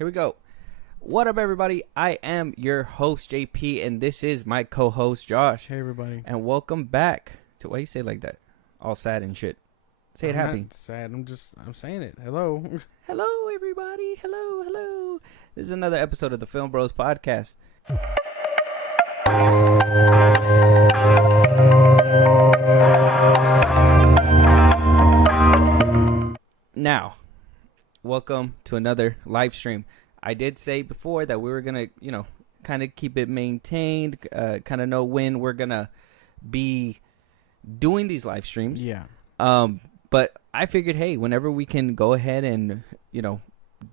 Here we go. What up, everybody? I am your host, JP, and this is my co-host, Josh. Hey, everybody. And welcome back to... Why you say it like that? All sad and shit. Say it happy. I'm not sad. I'm saying it. Hello. Hello, everybody. Hello. This is another episode of the Film Bros Podcast. Now, welcome to another live stream. I did say before that we were going to, kind of keep it maintained, kind of know when we're going to be doing these live streams. Yeah. But I figured, hey, whenever we can go ahead and,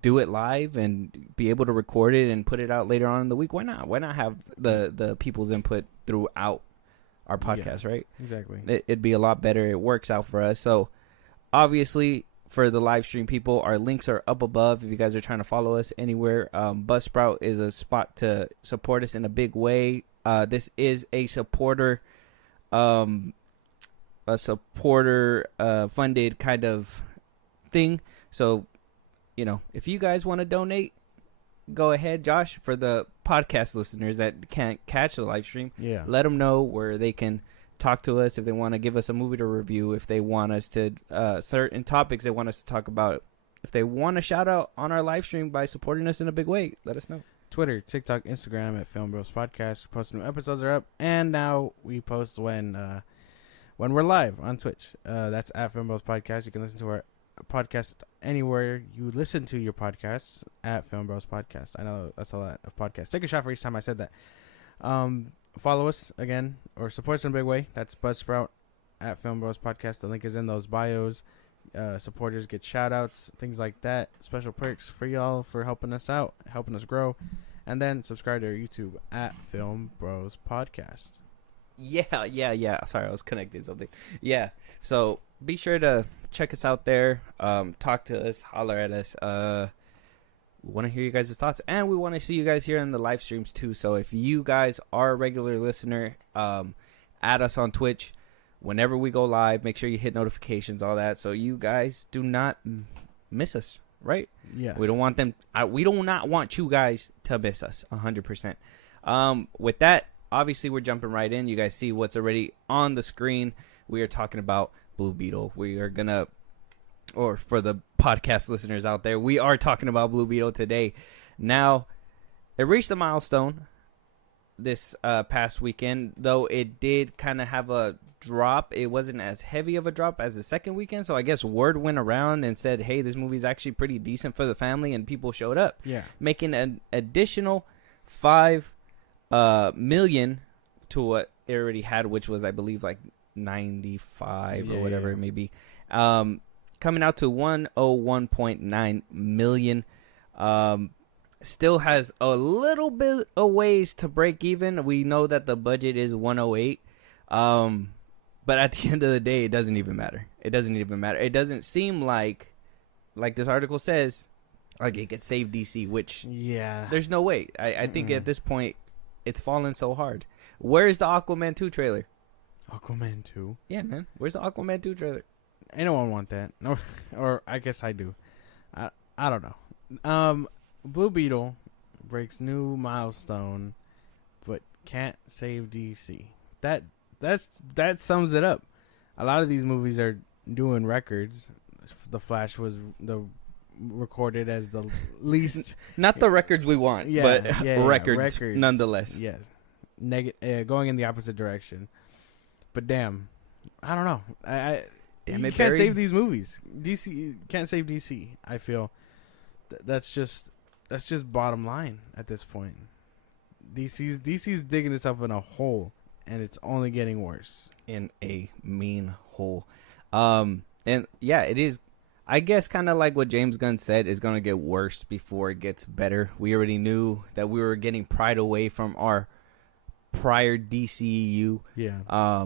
do it live and be able to record it and put it out later on in the week, why not? Why not have the people's input throughout our podcast, right? Exactly. It'd be a lot better. It works out for us. So, obviously, for the live stream people, our links are up above if you guys are trying to follow us anywhere. Buzzsprout is a spot to support us in a big way. This is a supporter funded kind of thing. So, if you guys want to donate, go ahead. Josh, for the podcast listeners that can't catch the live stream, let them know where they can talk to us if they want to give us a movie to review, if they want us to certain topics they want us to talk about, if they want to shout out on our live stream by supporting us in a big way, let us know. Twitter, TikTok, Instagram at Film Bros Podcast. Post new episodes are up, and now we post when we're live on Twitch. That's at Film Bros Podcast. You can listen to our podcast anywhere you listen to your podcasts at Film Bros Podcast. I know that's a lot of podcasts. Take a shot for each time I said that. Follow us again or support us in a big way. That's Buzzsprout at Film Bros Podcast. The link is in those bios. Supporters get shout outs, things like that. Special perks for y'all for helping us out, helping us grow. And then subscribe to our YouTube at Film Bros Podcast. Yeah. Sorry, I was connecting something. Yeah. So be sure to check us out there. Talk to us, holler at us. We want to hear you guys' thoughts, and we want to see you guys here in the live streams too. So if you guys are a regular listener, add us on Twitch whenever we go live. Make sure you hit notifications, all that, so you guys do not miss us. Right? Yes. We don't want them. We do not want you guys to miss us 100%. With that, obviously we're jumping right in. You guys see what's already on the screen. We are talking about Blue Beetle. We are gonna. Or for the podcast listeners out there, we are talking about Blue Beetle today. Now, it reached a milestone this past weekend, though it did kind of have a drop. It wasn't as heavy of a drop as the second weekend, so I guess word went around and said, hey, this movie's actually pretty decent for the family, and people showed up. Yeah. Making an additional $5 million to what it already had, which was, I believe, like 95 or whatever it may be. Coming out to 101.9 million. Still has a little bit of ways to break even. We know that the budget is 108. But at the end of the day, it doesn't even matter. It doesn't seem like this article says, like it could save DC, which there's no way. I think at this point, it's fallen so hard. Where's the Aquaman 2 trailer? Aquaman 2? Yeah, man. Where's the Aquaman 2 trailer? Anyone want that? No, or I guess I do. I don't know. Blue Beetle breaks new milestone, but can't save DC. That sums it up. A lot of these movies are doing records. The Flash was recorded as the least. Not the records we want, but records nonetheless. Yes, going in the opposite direction. But damn, I don't know. You can't save these movies. DC can't save DC. I feel that's just bottom line at this point. DC's digging itself in a hole, and it's only getting worse. In a mean hole. And yeah, it is. I guess kind of like what James Gunn said, is going to get worse before it gets better. We already knew that we were getting pried away from our prior DCEU. Yeah.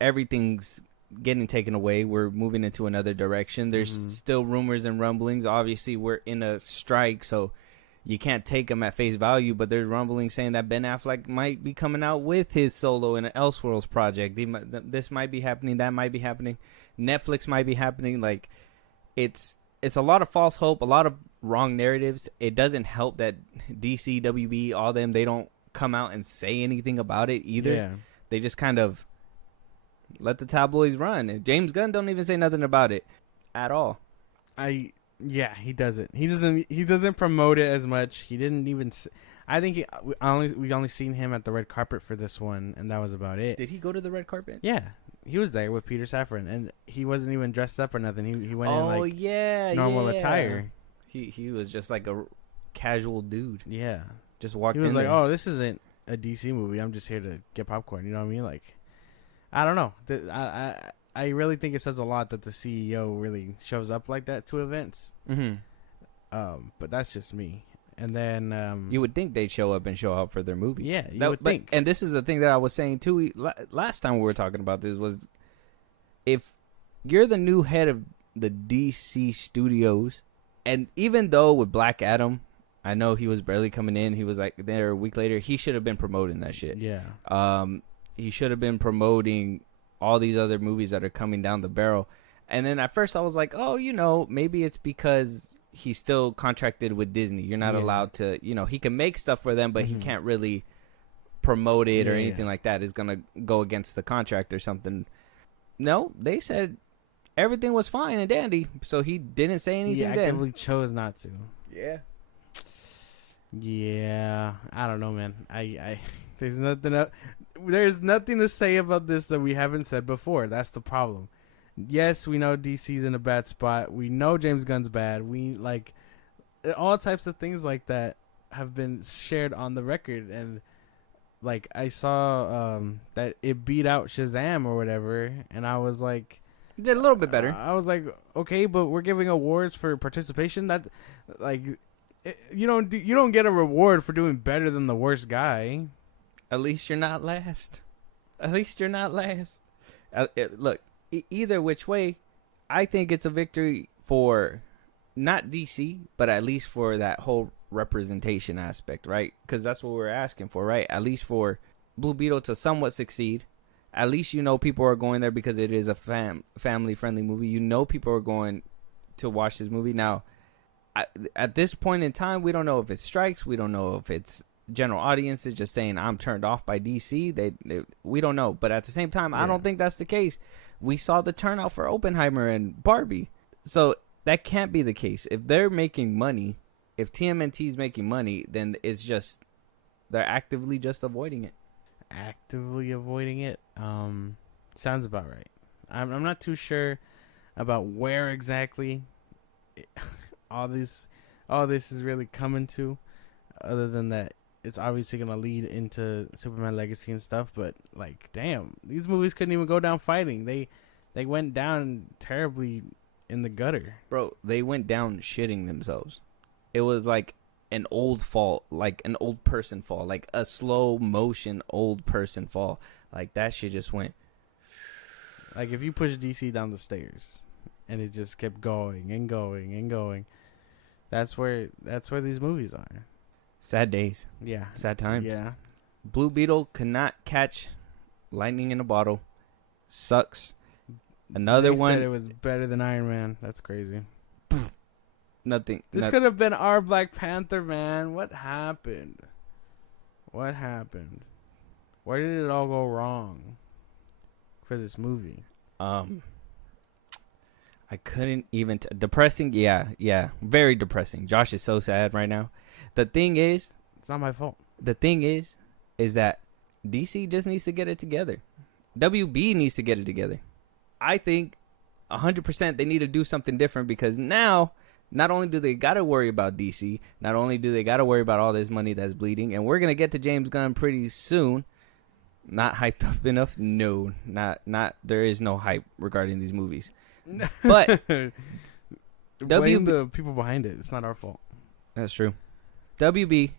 Everything's getting taken away. We're moving into another direction. There's still rumors and rumblings. Obviously, we're in a strike, so you can't take them at face value, but there's rumblings saying that Ben Affleck might be coming out with his solo in an Elseworlds project. This might be happening. That might be happening. Netflix might be happening. Like, it's it's a lot of false hope, a lot of wrong narratives. It doesn't help that DC, WB, all them, they don't come out and say anything about it either. Yeah. They just kind of let the tabloids run. And James Gunn don't even say nothing about it at all. Yeah, he doesn't. He doesn't promote it as much. He didn't even. I think we only seen him at the red carpet for this one, and that was about it. Did he go to the red carpet? Yeah, he was there with Peter Safran, and he wasn't even dressed up or nothing. He went in like normal attire. He was just like a casual dude. Yeah, just walked in. He was like, there. "Oh, this isn't a DC movie. I'm just here to get popcorn." You know what I mean? Like, I don't know. I really think it says a lot that the CEO really shows up like that to events. Mm-hmm. But that's just me. And then you would think they'd show up and show out for their movie. Yeah, you would think. And this is the thing that I was saying too. Last time we were talking about this was, if you're the new head of the DC studios, and even though with Black Adam, I know he was barely coming in. He was like there a week later. He should have been promoting that shit. Yeah. He should have been promoting all these other movies that are coming down the barrel. And then at first I was like, oh, maybe it's because he's still contracted with Disney. You're not allowed to, he can make stuff for them, but he can't really promote it or anything like that. It's going to go against the contract or something. No, they said everything was fine and dandy, so he didn't say anything then. He actively chose not to. Yeah. Yeah, I don't know, man. There's nothing to say about this that we haven't said before. That's the problem. Yes, we know DC's in a bad spot. We know James Gunn's bad. We like all types of things like that have been shared on the record, and like I saw that it beat out Shazam or whatever, and I was like, it did a little bit better. I was like, okay, but we're giving awards for participation. That like you don't get a reward for doing better than the worst guy. At least you're not last. Look, either which way, I think it's a victory for not DC, but at least for that whole representation aspect, right? Because that's what we're asking for, right? At least for Blue Beetle to somewhat succeed. At least people are going there because it is a family-friendly movie. People are going to watch this movie. Now, at this point in time, we don't know if it's strikes. We don't know if it's general audiences just saying I'm turned off by DC. We don't know. But at the same time, I don't think that's the case. We saw the turnout for Oppenheimer and Barbie. So that can't be the case. If they're making money, if TMNT is making money, then it's just they're actively just avoiding it. Actively avoiding it? Sounds about right. I'm not too sure about where exactly all this is really coming to, other than that it's obviously going to lead into Superman Legacy and stuff, but like, damn, these movies couldn't even go down fighting. They went down terribly in the gutter. Bro, they went down shitting themselves. It was like an old fall, like an old person fall, like a slow motion old person fall. Like that shit just went. Like if you push DC down the stairs and it just kept going and going and going, that's where these movies are. Sad days. Yeah. Sad times. Yeah. Blue Beetle cannot catch lightning in a bottle. Sucks. Another one. Said it was better than Iron Man. That's crazy. Nothing. This could have been our Black Panther, man. What happened? Where did it all go wrong for this movie? I couldn't even. Depressing. Yeah. Very depressing. Josh is so sad right now. The thing is, it's not my fault. The thing is that DC just needs to get it together. WB needs to get it together. I think 100% they need to do something different, because now not only do they got to worry about DC, not only do they got to worry about all this money that's bleeding, and we're going to get to James Gunn pretty soon. Not hyped up enough? No, not. There is no hype regarding these movies. But blame the people behind it. It's not our fault. That's true. WB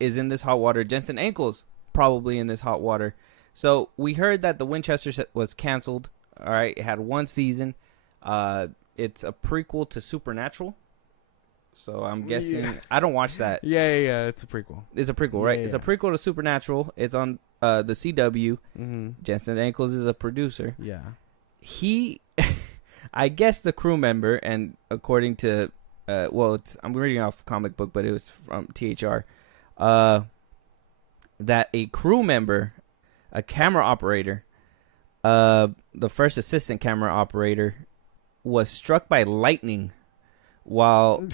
is in this hot water. Jensen Ackles probably in this hot water. So we heard that the Winchester was canceled. All right, it had one season. It's a prequel to Supernatural. So I'm guessing I don't watch that. Yeah. It's a prequel. It's a prequel, right? It's a prequel to Supernatural. It's on the CW. Mm-hmm. Jensen Ackles is a producer. Yeah. I guess the crew member, and according to, I'm reading off a comic book, but it was from THR, that a crew member, a camera operator, the first assistant camera operator, was struck by lightning while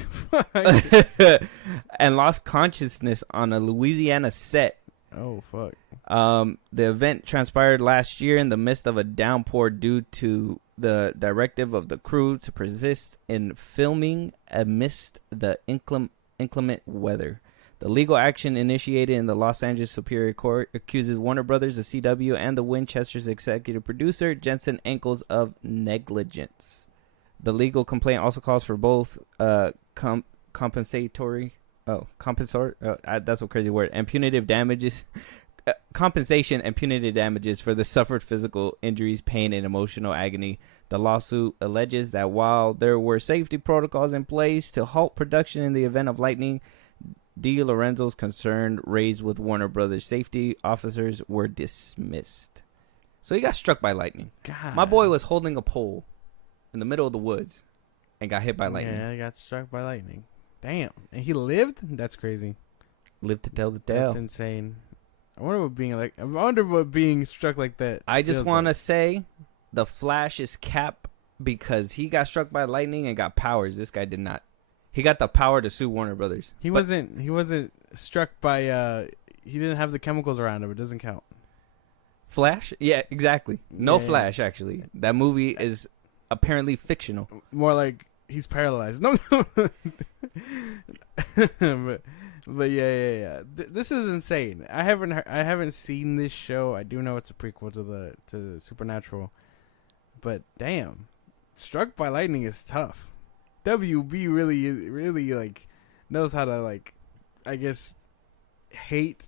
and lost consciousness on a Louisiana set. Oh, fuck. The event transpired last year in the midst of a downpour due to the directive of the crew to persist in filming amidst the inclement weather. The legal action initiated in the Los Angeles Superior Court accuses Warner Brothers, the CW, and the Winchester's executive producer, Jensen Ackles, of negligence. The legal complaint also calls for both compensatory, that's a crazy word, and punitive damages, compensation and punitive damages for the suffered physical injuries, pain, and emotional agony. The lawsuit alleges that while there were safety protocols in place to halt production in the event of lightning, De Lorenzo's concern raised with Warner Brothers safety officers were dismissed. So he got struck by lightning. God. My boy was holding a pole in the middle of the woods and got hit by lightning. Yeah, he got struck by lightning. Damn. And he lived? That's crazy. Lived to tell the tale. That's insane. I wonder what being struck like that. I just want to like. say the Flash is cap because he got struck by lightning and got powers. This guy did not. He got the power to sue Warner Brothers. He wasn't struck by he didn't have the chemicals around him. It doesn't count. Flash? Yeah, exactly. No Yeah. Flash, actually. That movie is apparently fictional. More like he's paralyzed. No. But yeah. This is insane. I haven't seen this show. I do know it's a prequel to Supernatural. But damn, struck by lightning is tough. WB really like knows how to, like, I guess, hate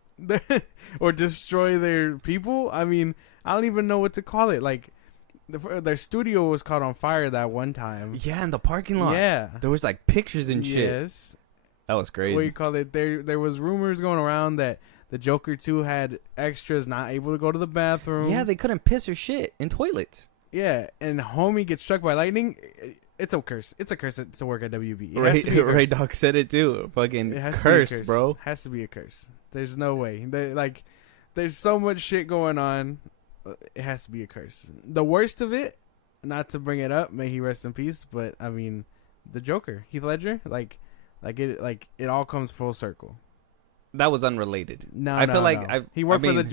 or destroy their people. I mean, I don't even know what to call it. Like, their studio was caught on fire that one time. Yeah, in the parking lot. Yeah, There was like pictures and shit. Yes. That was crazy. What do you call it? There was rumors going around that the Joker 2 had extras not able to go to the bathroom. Yeah, they couldn't piss or shit in toilets. Yeah, and homie gets struck by lightning. It's a curse. It's a curse to work at WB. Ray Doc said it too. Fucking curse, bro. Has to be a curse. There's no way. There's so much shit going on. It has to be a curse. The worst of it, not to bring it up, may he rest in peace, but I mean, the Joker, Heath Ledger, it all comes full circle. That was unrelated. No, I feel like he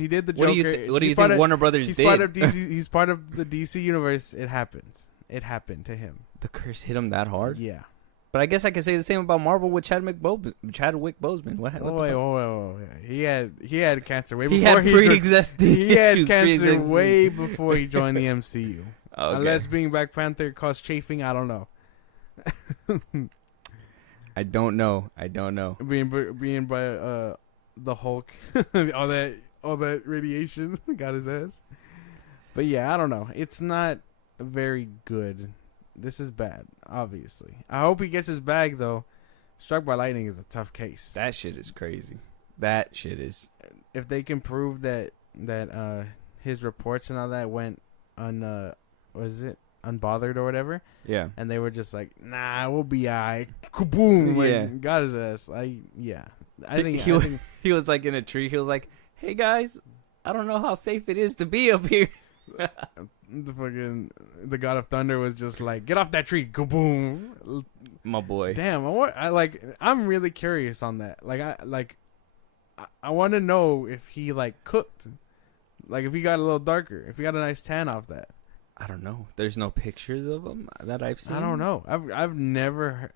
did the Joker. What do you think Warner Brothers did? He's part of the DC universe. It happens. It happened to him. The curse hit him that hard? Yeah. But I guess I can say the same about Marvel with Chadwick Boseman. What Wait. He had cancer way he before had pre-existing he had issues, cancer pre-existing. way before he joined the MCU. Okay. Unless being Black Panther caused chafing, I don't know. I don't know. Being by the Hulk, all that radiation got his ass. But yeah, I don't know. It's not very good. This is bad, obviously. I hope he gets his bag though. Struck by lightning is a tough case. That shit is crazy. That shit is. If they can prove that his reports and all that went unbothered or whatever. Yeah. And they were just like, nah, we'll be alright. Kaboom! Like, Yeah. Got his ass. Yeah. I think he was like in a tree. He was like, "Hey guys, I don't know how safe it is to be up here." the God of Thunder was just like, get off that tree, kaboom! My boy. Damn, I'm really curious on that. I want to know if he like cooked, like if he got a little darker, if he got a nice tan off that. I don't know. There's no pictures of him that I've seen. I don't know. I've never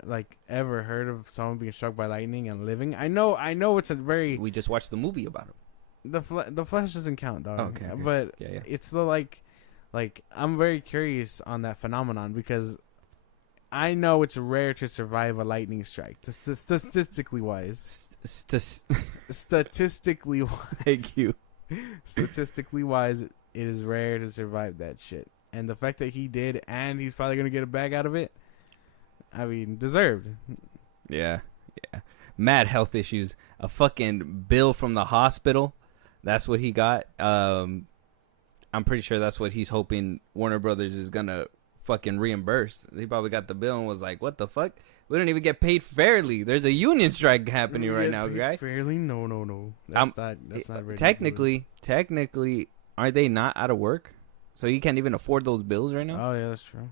ever heard of someone being struck by lightning and living. I know it's a very. We just watched the movie about him. The Flash doesn't count, dog. Okay. But yeah. it's the like I'm very curious on that phenomenon because I know it's rare to survive a lightning strike. Statistically wise. Statistically wise. Thank you. Statistically wise, it is rare to survive that shit. And the fact that he did, and he's probably gonna get a bag out of it, I mean, deserved. Yeah. Mad health issues. A fucking bill from the hospital. That's what he got. I'm pretty sure that's what he's hoping Warner Brothers is gonna fucking reimbursed. They probably got the bill and was like, "What the fuck? We don't even get paid fairly. There's a union strike happening right now, guy." Fairly? No. That's not very technically, are they not out of work? So he can't even afford those bills right now? Oh, yeah, that's true.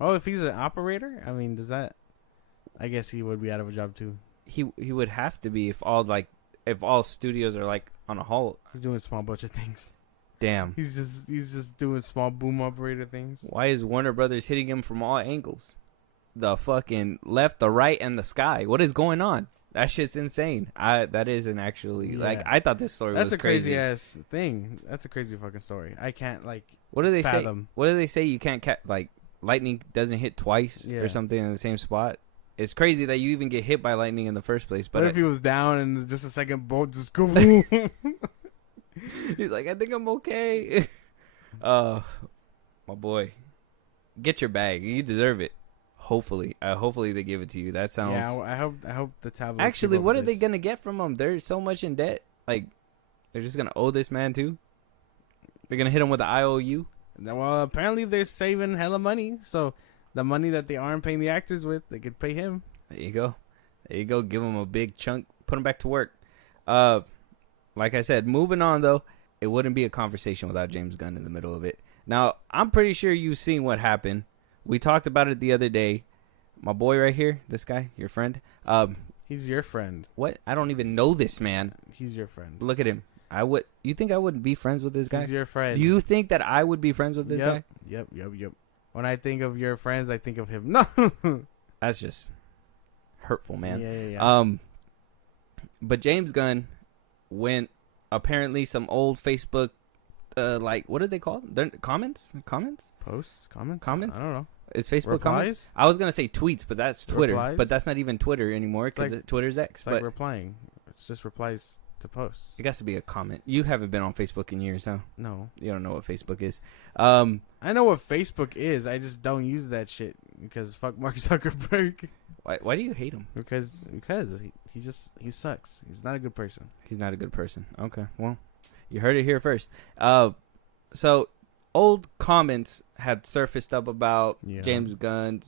Oh, if he's an operator? I mean, does that... I guess he would be out of a job, too. He would have to be if all studios are, like, on a halt. He's doing a small bunch of things. Damn. He's just doing small boom operator things. Why is Warner Brothers hitting him from all angles? The fucking left, the right, and the sky. What is going on? That shit's insane. That isn't actually I thought this story was crazy. That's a crazy ass thing. That's a crazy fucking story. I can't What do they fathom. say? What do they say? You can't lightning doesn't hit twice or something in the same spot. It's crazy that you even get hit by lightning in the first place. But what if he was down and just a second bolt just go boom? He's like, I think I'm okay. My boy, get your bag. You deserve it. Hopefully they give it to you. That sounds. Yeah, I hope the tablet. Actually, what are they gonna get from him? They're so much in debt. Like, they're just gonna owe this man too. They're gonna hit him with the IOU. Well, apparently they're saving hella money. So the money that they aren't paying the actors with, they could pay him. There you go. Give him a big chunk. Put him back to work. Like I said, moving on though, it wouldn't be a conversation without James Gunn in the middle of it. Now, I'm pretty sure you've seen what happened. We talked about it the other day. My boy right here, this guy, your friend. He's your friend. What? I don't even know this man. He's your friend. Look at him. You think I wouldn't be friends with this guy? He's your friend. You think that I would be friends with this guy? Yep. When I think of your friends, I think of him. No. That's just hurtful, man. Yeah. But James Gunn went, apparently some old Facebook, what did they call them? They're comments? Posts? Comments? Comments? I don't know. Is Facebook Replies? comments? I was going to say tweets, but that's Twitter. Replies? But that's not even Twitter anymore because Twitter's X. It's like replying. It's just replies to posts. It has to be a comment. You haven't been on Facebook in years, huh? No. You don't know what Facebook is. I know what Facebook is. I just don't use that shit because fuck Mark Zuckerberg. Why do you hate him? Because he sucks. He's not a good person. He's not a good person. Okay, well, you heard it here first. So old comments had surfaced up about James Gunn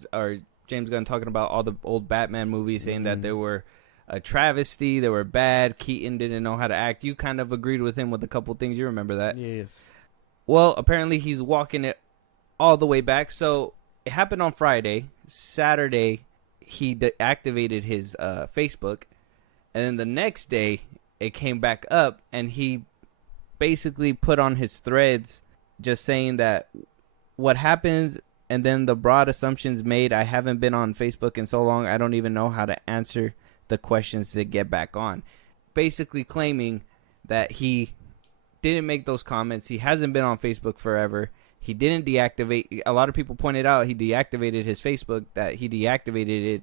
talking about all the old Batman movies, saying that they were a travesty, they were bad. Keaton didn't know how to act. You kind of agreed with him with a couple things. You remember that? Yes. Well, apparently he's walking it all the way back. So it happened on Friday. Saturday, he deactivated his Facebook. And then the next day, it came back up. And he basically put on his threads just saying that what happens and then the broad assumptions made. I haven't been on Facebook in so long. I don't even know how to answer the questions to get back on. Basically claiming that he didn't make those comments. He hasn't been on Facebook forever. He didn't deactivate. A lot of people pointed out he deactivated his Facebook, that he deactivated it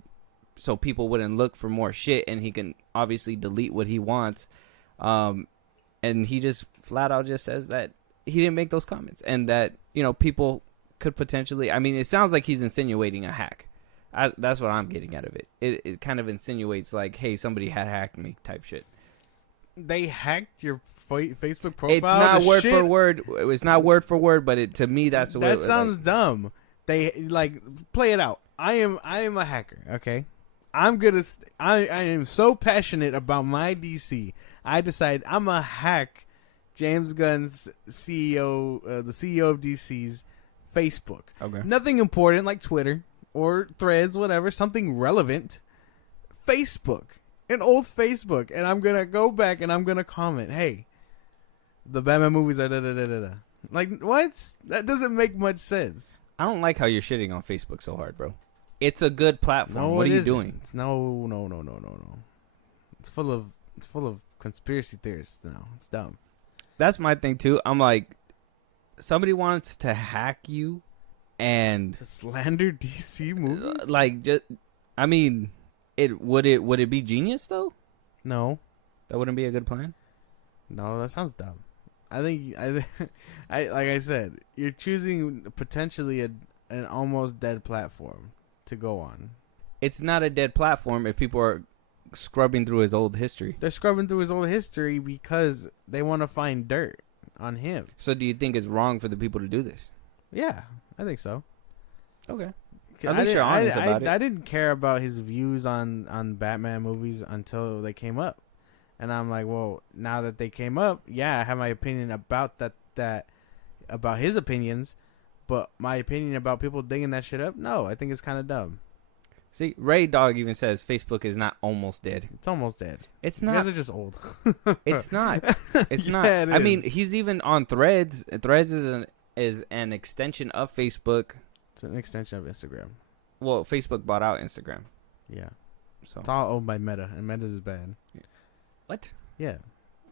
so people wouldn't look for more shit, and he can obviously delete what he wants. And he just flat out just says that he didn't make those comments, and that, people could potentially, it sounds like he's insinuating a hack. That's what I'm getting out of it. It kind of insinuates like, hey, somebody had hacked me type shit. They hacked your Facebook profile? It's not word for word. It's not word for word, but to me, that's that sounds dumb. They play it out. I am a hacker. Okay, I am so passionate about my DC. I decide I'm a hack James Gunn's CEO, the CEO of DC's Facebook. Okay. Nothing important like Twitter or Threads, whatever. Something relevant. Facebook. An old Facebook. And I'm going to go back and I'm going to comment, hey, the Batman movies are da-da-da-da-da. Like, what? That doesn't make much sense. I don't like how you're shitting on Facebook so hard, bro. It's a good platform. What are you doing? No. It's full of conspiracy theorists now. It's dumb. That's my thing too. I'm like, somebody wants to hack you and to slander DC movies. Would it be genius though? No, that wouldn't be a good plan. No, that sounds dumb. I think like I said, you're choosing potentially an almost dead platform to go on. It's not a dead platform if people are scrubbing through his old history. They're scrubbing through his old history because they want to find dirt on him. So do you think it's wrong for the people to do this? Yeah, I think so. Okay. At least you're honest about it. I didn't care about his views on Batman movies until they came up, and I'm like, well, now that they came up, yeah, I have my opinion about that about his opinions, but my opinion about people digging that shit up, no, I think it's kind of dumb. See, Ray Dog even says Facebook is not almost dead. It's almost dead. It's You not. guys are just old. It's not. It's not. Yeah, it I mean, is. he's even on Threads. Threads is an extension of Facebook. It's an extension of Instagram. Well, Facebook bought out Instagram. Yeah. So It's all owned by Meta, and Meta is bad. what? Yeah.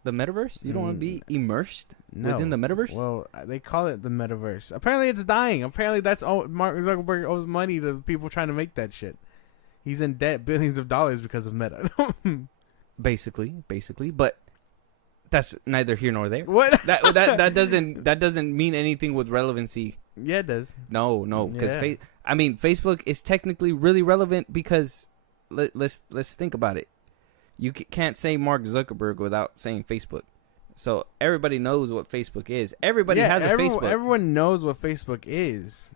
The metaverse? You don't want to be immersed No. within the metaverse? Well, they call it the metaverse. Apparently, it's dying. Apparently, that's all Mark Zuckerberg owes money to people trying to make that shit. He's in debt billions of dollars because of Meta. Basically, but that's neither here nor there. What? That doesn't mean anything with relevancy. Yeah, it does. No, because Yeah. Facebook is technically really relevant because let's think about it. You can't say Mark Zuckerberg without saying Facebook. So everybody knows what Facebook is. Everybody has a Facebook. Everyone knows what Facebook is,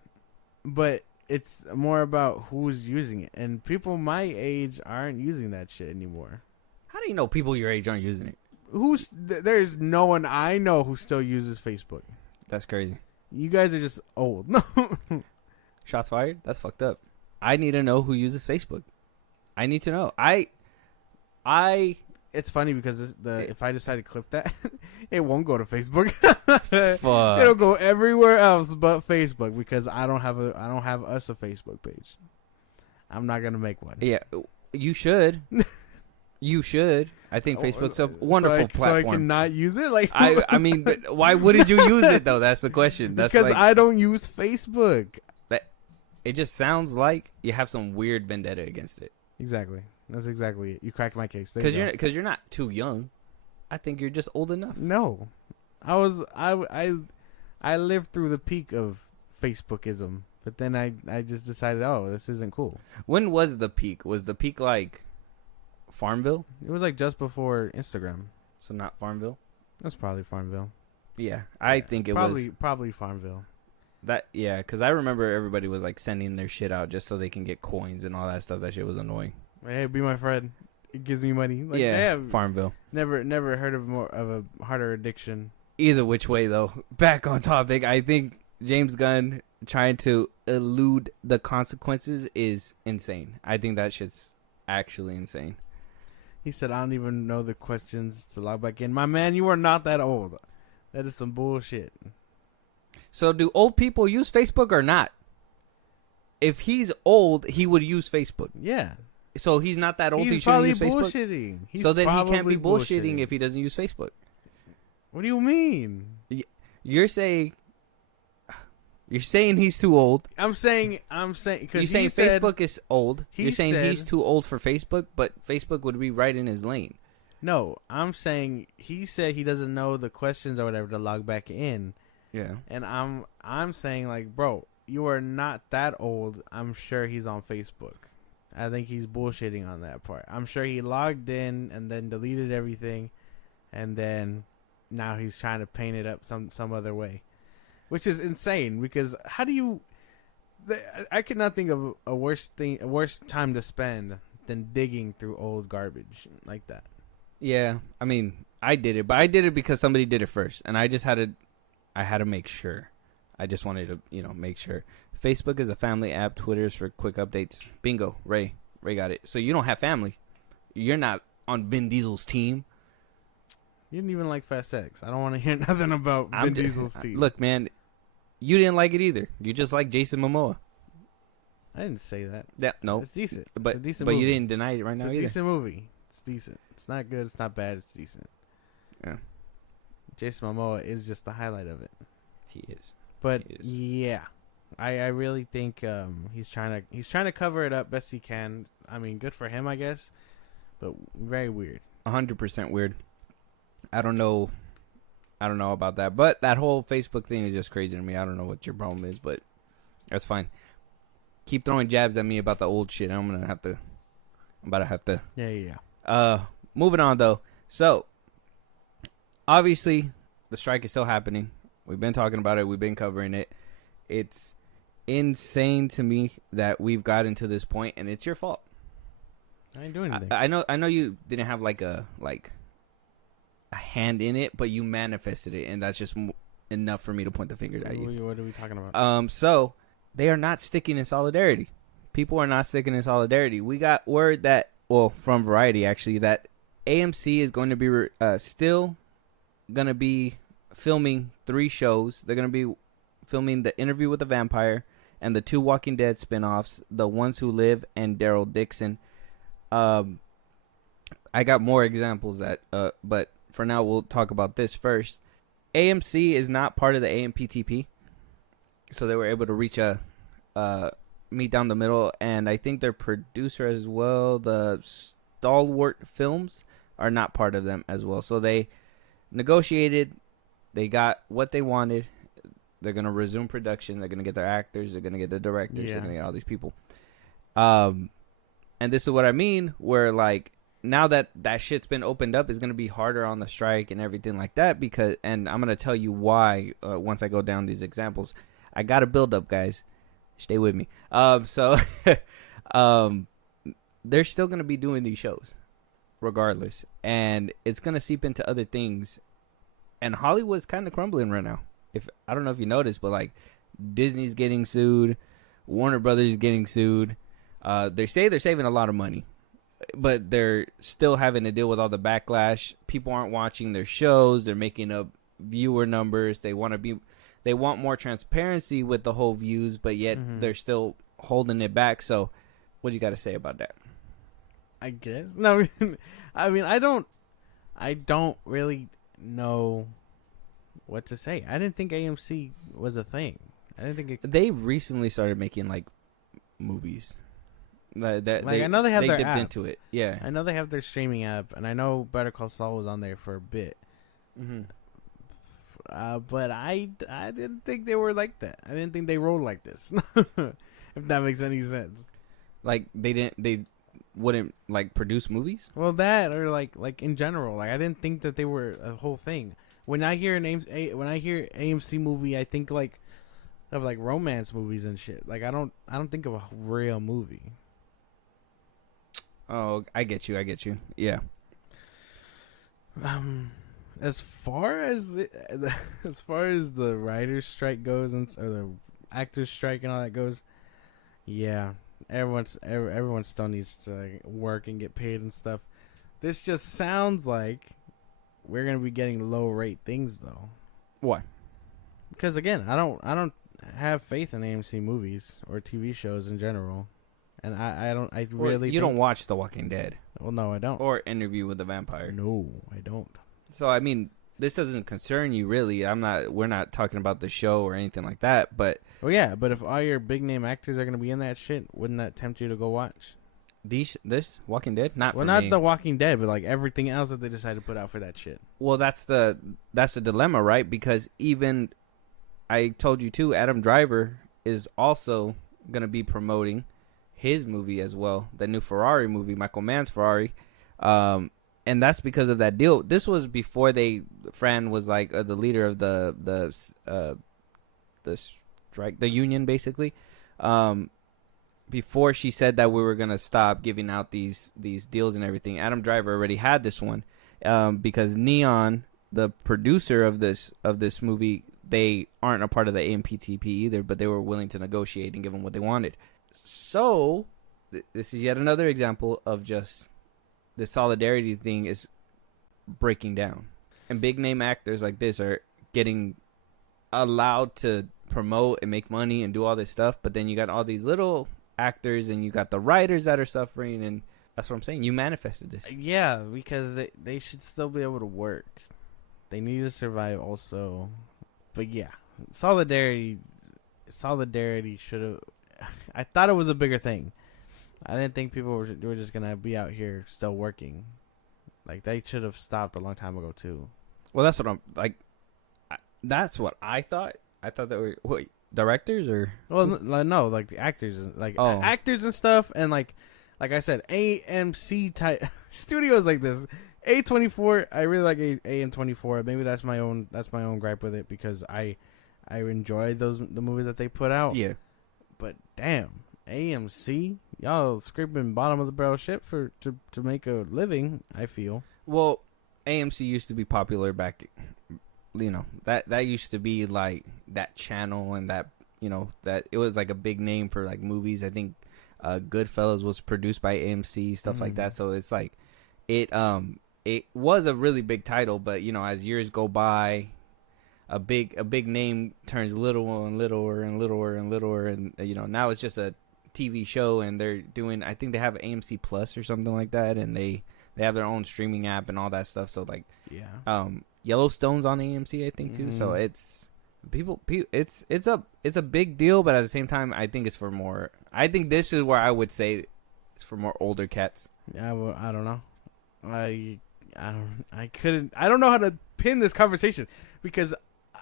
but it's more about who's using it. And people my age aren't using that shit anymore. How do you know people your age aren't using it? There's no one I know who still uses Facebook. That's crazy. You guys are just old. No. Shots fired? That's fucked up. I need to know who uses Facebook. I need to know. It's funny because if I decide to clip that, it won't go to Facebook. Fuck. It'll go everywhere else but Facebook because I don't have us a Facebook page. I'm not gonna make one. Yeah, you should. You should. I think Facebook's a wonderful platform. So I cannot use it. Like I mean, but why wouldn't you use it though? That's the question. That's because like, I don't use Facebook. it just sounds like you have some weird vendetta against it. Exactly. That's exactly it. You cracked my case. Because you're not too young. I think you're just old enough. No, I lived through the peak of Facebookism, but then I just decided, oh, this isn't cool. When was the peak? Was the peak like Farmville? It was like just before Instagram. So not Farmville. That's probably Farmville. Yeah, I think it was probably Farmville. that. Yeah, because I remember everybody was like sending their shit out just so they can get coins and all that stuff. That shit was annoying. Hey, be my friend. It gives me money. Like, yeah, damn, Farmville. Never heard of more of a harder addiction. Either which way, though, back on topic, I think James Gunn trying to elude the consequences is insane. I think that shit's actually insane. He said, I don't even know the questions to log back in. My man, you are not that old. That is some bullshit. So do old people use Facebook or not? If he's old, he would use Facebook. Yeah. So he's not that old. He's he shouldn't probably use Facebook. bullshitting. He's So then he can't be probably bullshitting if he doesn't use Facebook. What do you mean? You're saying he's too old. I'm saying because You're saying Facebook is old. he You're saying said- he's too old for Facebook, but Facebook would be right in his lane. No, I'm saying he said he doesn't know the questions or whatever to log back in, Yeah. and I'm saying like, bro, you are not that old. I'm sure he's on Facebook. I think he's bullshitting on that part. I'm sure he logged in and then deleted everything, and then now he's trying to paint it up some other way, which is insane. Because how do you? I could not think of a worse time to spend than digging through old garbage like that. Yeah, I mean, I did it, but I did it because somebody did it first, and I had to make sure. I just wanted to, make sure. Facebook is a family app. Twitter is for quick updates. Bingo, Ray got it. So you don't have family. You're not on Vin Diesel's team. You didn't even like Fast X. I don't want to hear nothing about Vin Diesel's team. Look, man, you didn't like it either. You just like Jason Momoa. I didn't say that. Yeah, no, It's decent. but it's a decent but movie. you didn't deny it right now It's a either. decent movie. It's decent. It's not good. It's not bad. It's decent. Yeah, Jason Momoa is just the highlight of it. he is. But He is. yeah, I really think he's trying to cover it up best he can. I mean, good for him, I guess. But very weird. 100% weird. I don't know about that, but that whole Facebook thing is just crazy to me. I don't know what your problem is, but that's fine. Keep throwing jabs at me about the old shit. I'm about to have to. Yeah. Moving on though. So, obviously, the strike is still happening. We've been talking about it. We've been covering it. It's insane to me that we've gotten to this point, and it's your fault. I didn't do anything. I know you didn't have like a hand in it, but you manifested it, and that's just enough for me to point the finger at you. What are we talking about? So they are not sticking in solidarity. People are not sticking in solidarity. We got word that, well, from Variety actually, that AMC is going to be still going to be filming 3 shows. They're going to be filming The Interview with the Vampire and the 2 Walking Dead spinoffs, The Ones Who Live and Daryl Dixon. I got more examples but for now we'll talk about this first. AMC is not part of the AMPTP, so they were able to reach a meet down the middle, and I think their producer as well, the Stalwart Films, are not part of them as well. So they negotiated, they got what they wanted. They're gonna resume production. They're gonna get their actors. They're gonna get the directors. They're gonna get all these people. And this is what I mean. Where like now that shit's been opened up, it's gonna be harder on the strike and everything like that. And I'm gonna tell you why once I go down these examples. I gotta build up, guys. Stay with me. So they're still gonna be doing these shows, regardless, and it's gonna seep into other things. And Hollywood's kind of crumbling right now. I don't know if you noticed, but like Disney's getting sued, Warner Brothers is getting sued. They say they're saving a lot of money, but they're still having to deal with all the backlash. People aren't watching their shows. They're making up viewer numbers. They want more transparency with the whole views, but yet they're still holding it back. So, what do you got to say about that? I guess no. I mean, I don't really know what to say. I didn't think AMC was a thing. I didn't think they recently started making like movies. I know they have their dipped app. into it. Yeah, I know they have their streaming app, and I know Better Call Saul was on there for a bit. But I didn't think they were like that. I didn't think they rolled like this. If that makes any sense. Like they wouldn't like produce movies. Well, that or like in general, like I didn't think that they were a whole thing. When I hear AMC movie, I think like of like romance movies and shit. Like I don't think of a real movie. Oh, I get you. Yeah. As far as the writers' strike goes or the actors' strike and all that goes, yeah, everyone still needs to work and get paid and stuff. This just sounds like we're gonna be getting low rate things though. Why? Because again, I don't have faith in AMC movies or TV shows in general, and you don't watch The Walking Dead. Well, no, I don't. Or Interview with the Vampire. No, I don't. So I mean, this doesn't concern you really. We're not talking about the show or anything like that. But well, yeah. But if all your big name actors are gonna be in that shit, wouldn't that tempt you to go watch this Walking Dead? Not The Walking Dead, but like everything else that they decide to put out for that shit. Well, that's the dilemma, right? Because even I told you too, Adam Driver is also gonna be promoting his movie as well, the new Ferrari movie, Michael Mann's Ferrari. And that's because of that deal. This was before Fran was like the leader of the strike, the union, basically. Before she said that we were gonna stop giving out these deals and everything, Adam Driver already had this one, because Neon, the producer of this movie, they aren't a part of the AMPTP either, but they were willing to negotiate and give them what they wanted. So this is yet another example of just the solidarity thing is breaking down, and big name actors like this are getting allowed to promote and make money and do all this stuff, but then you got all these little actors and you got the writers that are suffering, and that's what I'm saying. You manifested this. Yeah, because they should still be able to work. They need to survive also. But yeah, solidarity should have. I thought it was a bigger thing. I didn't think people were just gonna be out here still working. Like they should have stopped a long time ago too. Well, that's what I'm like. That's what I thought. I thought that were directors or no, like the actors, actors and stuff, and like I said, AMC type studios like this. A24, I really like AM24. Maybe that's my own gripe with it because I enjoy the movies that they put out. Yeah. But damn, AMC, y'all scraping bottom of the barrel shit to make a living. I feel. Well, AMC used to be popular back. That used to be like that channel, and that that it was like a big name for like movies. I think Goodfellas was produced by AMC, stuff like that. So it's like it was a really big title, but as years go by, a big name turns little and littler and littler and littler, and now it's just a TV show, and they're doing, I think they have AMC Plus or something like that, and they have their own streaming app and all that stuff. So like Yellowstone's on AMC, I think, too. So it's it's a big deal, but at the same time, I think it's for more. I think this is where I would say it's for more older cats. Yeah, well, I don't know. I don't know how to pin this conversation, because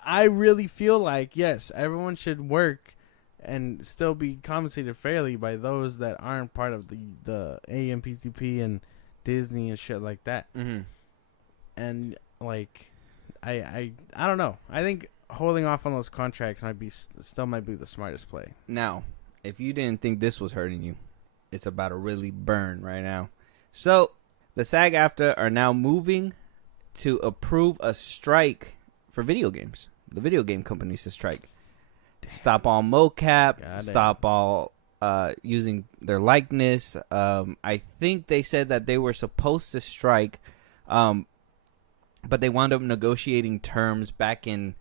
I really feel like, yes, everyone should work and still be compensated fairly by those that aren't part of the AMPTP and Disney and shit like that. Mm-hmm. And like, I don't know. I think holding off on those contracts might be the smartest play. Now, if you didn't think this was hurting you, it's about to really burn right now. So the SAG-AFTRA are now moving to approve a strike for video games. The video game companies to strike. Stop all mocap. Stop all using their likeness. I think they said that they were supposed to strike, but they wound up negotiating terms back in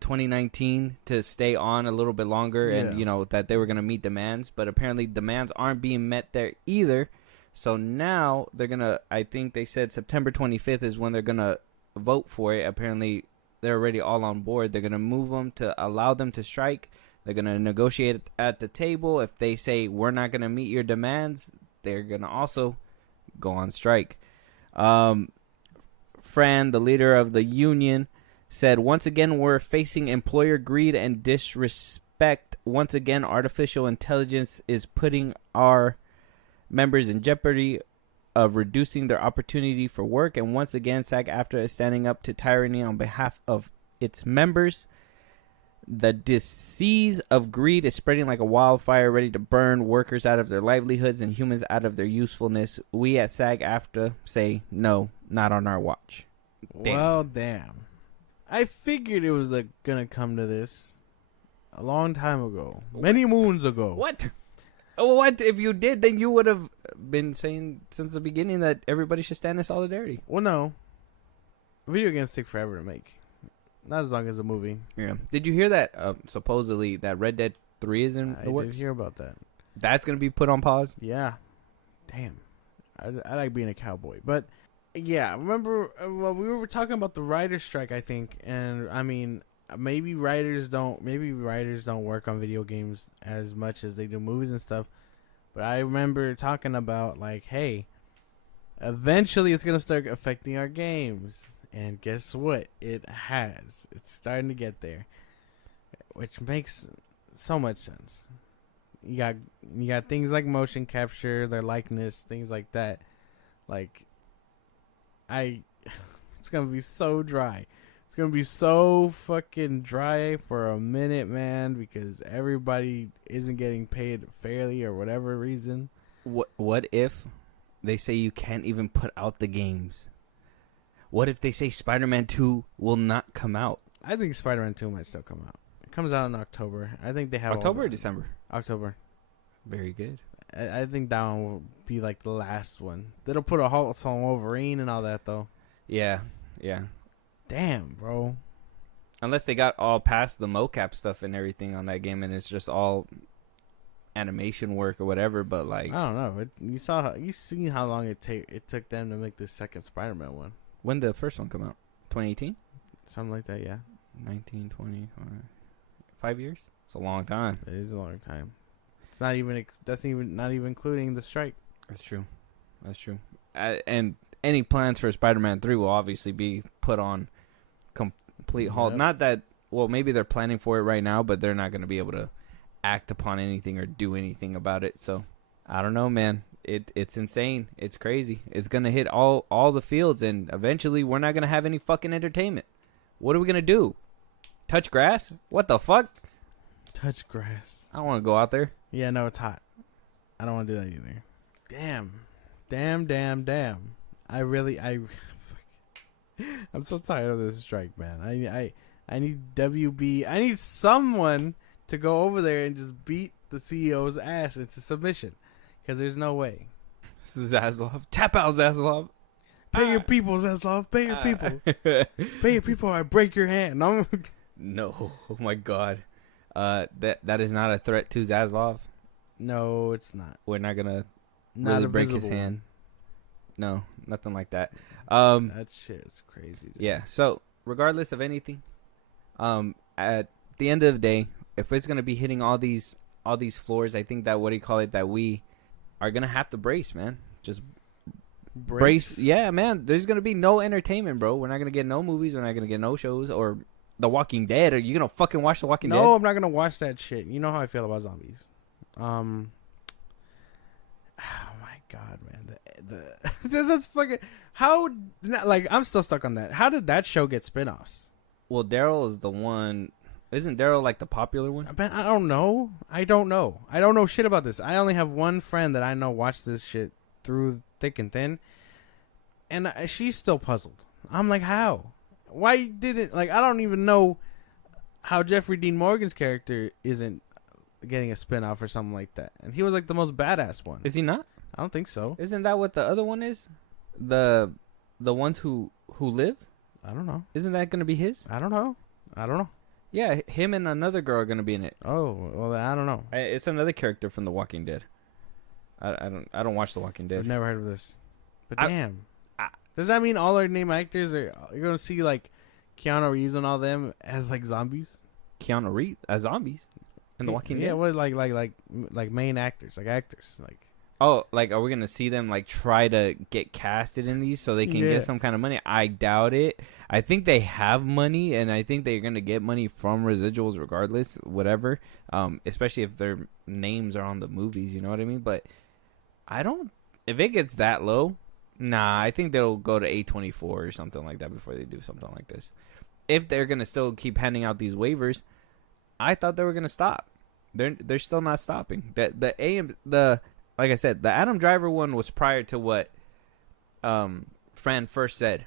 2019 to stay on a little bit longer, and that they were going to meet demands, but apparently demands aren't being met there either. So now they're going to, I think they said September 25th is when they're going to vote for it. Apparently they're already all on board. They're going to move them to allow them to strike. They're going to negotiate at the table. If they say we're not going to meet your demands, they're going to also go on strike. Fran, the leader of the union, said, once again, we're facing employer greed and disrespect. Once again, artificial intelligence is putting our members in jeopardy of reducing their opportunity for work. And once again, SAG-AFTRA is standing up to tyranny on behalf of its members. The disease of greed is spreading like a wildfire, ready to burn workers out of their livelihoods and humans out of their usefulness. We at SAG-AFTRA say, no, not on our watch. Damn. Well, damn. I figured it was gonna come to this a long time ago. Many moons ago. What? What? If you did, then you would have been saying since the beginning that everybody should stand in solidarity. Well, no. Video games take forever to make. Not as long as a movie. Yeah. Did you hear that supposedly that Red Dead 3 is in the works? I did hear about that. That's going to be put on pause? Yeah. Damn. I like being a cowboy. But, yeah, remember, we were talking about the writer's strike, I think. And, I mean, maybe writers don't work on video games as much as they do movies and stuff. But I remember talking about, like, hey, eventually it's going to start affecting our games. And guess what? It has. It's starting to get there, which makes so much sense. You got things like motion capture, their likeness, things like that. Like, it's gonna be so dry. It's gonna be so fucking dry for a minute, man, because everybody isn't getting paid fairly or whatever reason. What if they say you can't even put out the games? What if they say Spider-Man 2 will not come out? I think Spider-Man 2 might still come out. It comes out in October. I think they have October or December? October. Very good. I think that one will be like the last one. They'll put a halt on Wolverine and all that, though. Yeah. Damn, bro. Unless they got all past the mocap stuff and everything on that game, and it's just all animation work or whatever. But like, I don't know. You seen how long it took them to make the second Spider-Man one. When did the first one come out? 2018? Something like that, yeah. 19, 20, 5 years? It's a long time. It is a long time. It's not even not even including the strike. That's true. And any plans for Spider-Man 3 will obviously be put on complete halt. Yep. Not that, well, maybe they're planning for it right now, but they're not going to be able to act upon anything or do anything about it. So, I don't know, man. It's insane. It's crazy. It's going to hit all the fields, and eventually we're not going to have any fucking entertainment. What are we going to do? Touch grass? What the fuck? touch grass. I don't want to go out there. Yeah, no, it's hot. I don't want to do that either. Damn. I'm so tired of this strike, man. I need WB. I need someone to go over there and just beat the CEO's ass into submission. Because there's no way. This is Zaslav. Tap out, Zaslav. Pay your people, Zaslav. Pay your people. Pay your people or I break your hand. No. Oh, my God. That is not a threat to Zaslav. No, it's not. We're not going to Not really a break his visible hand. No, nothing like that. That shit's crazy. Dude. Yeah, so regardless of anything, at the end of the day, if it's going to be hitting all these floors, I think that, what do you call it, that we are going to have to brace, man. Just brace. Yeah, man, there's going to be no entertainment, bro. We're not going to get no movies. We're not going to get no shows or The Walking Dead. Are you going to fucking watch The Walking Dead? No, I'm not going to watch that shit. You know how I feel about zombies. Oh my God, man. That's fucking... How... Like, I'm still stuck on that. How did that show get spinoffs? Well, Daryl is the one... Isn't Daryl like the popular one? Man, I don't know. I don't know shit about this. I only have one friend that I know watched this shit through thick and thin. And she's still puzzled. I'm like, how? Why didn't... Like, I don't even know how Jeffrey Dean Morgan's character isn't getting a spinoff or something like that. And he was like the most badass one. Is he not? I don't think so. Isn't that what the other one is? The ones who live? I don't know. Isn't that going to be his? I don't know. Yeah, him and another girl are going to be in it. Oh, well, I don't know. It's another character from The Walking Dead. I don't watch The Walking Dead. I've never heard of this. But damn. Does that mean all our name actors are... You're going to see, like, Keanu Reeves and all them as, like, zombies? Keanu Reeves as zombies in The Walking Dead? Yeah, what, like main actors, like actors, like... Oh, like, are we going to see them, like, try to get casted in these so they can get some kind of money? I doubt it. I think they have money, and I think they're going to get money from residuals regardless, whatever, especially if their names are on the movies, you know what I mean? But I don't... If it gets that low, nah, I think they'll go to A24 or something like that before they do something like this. If they're going to still keep handing out these waivers, I thought they were going to stop. They're still not stopping. Like I said, the Adam Driver one was prior to what Fran first said,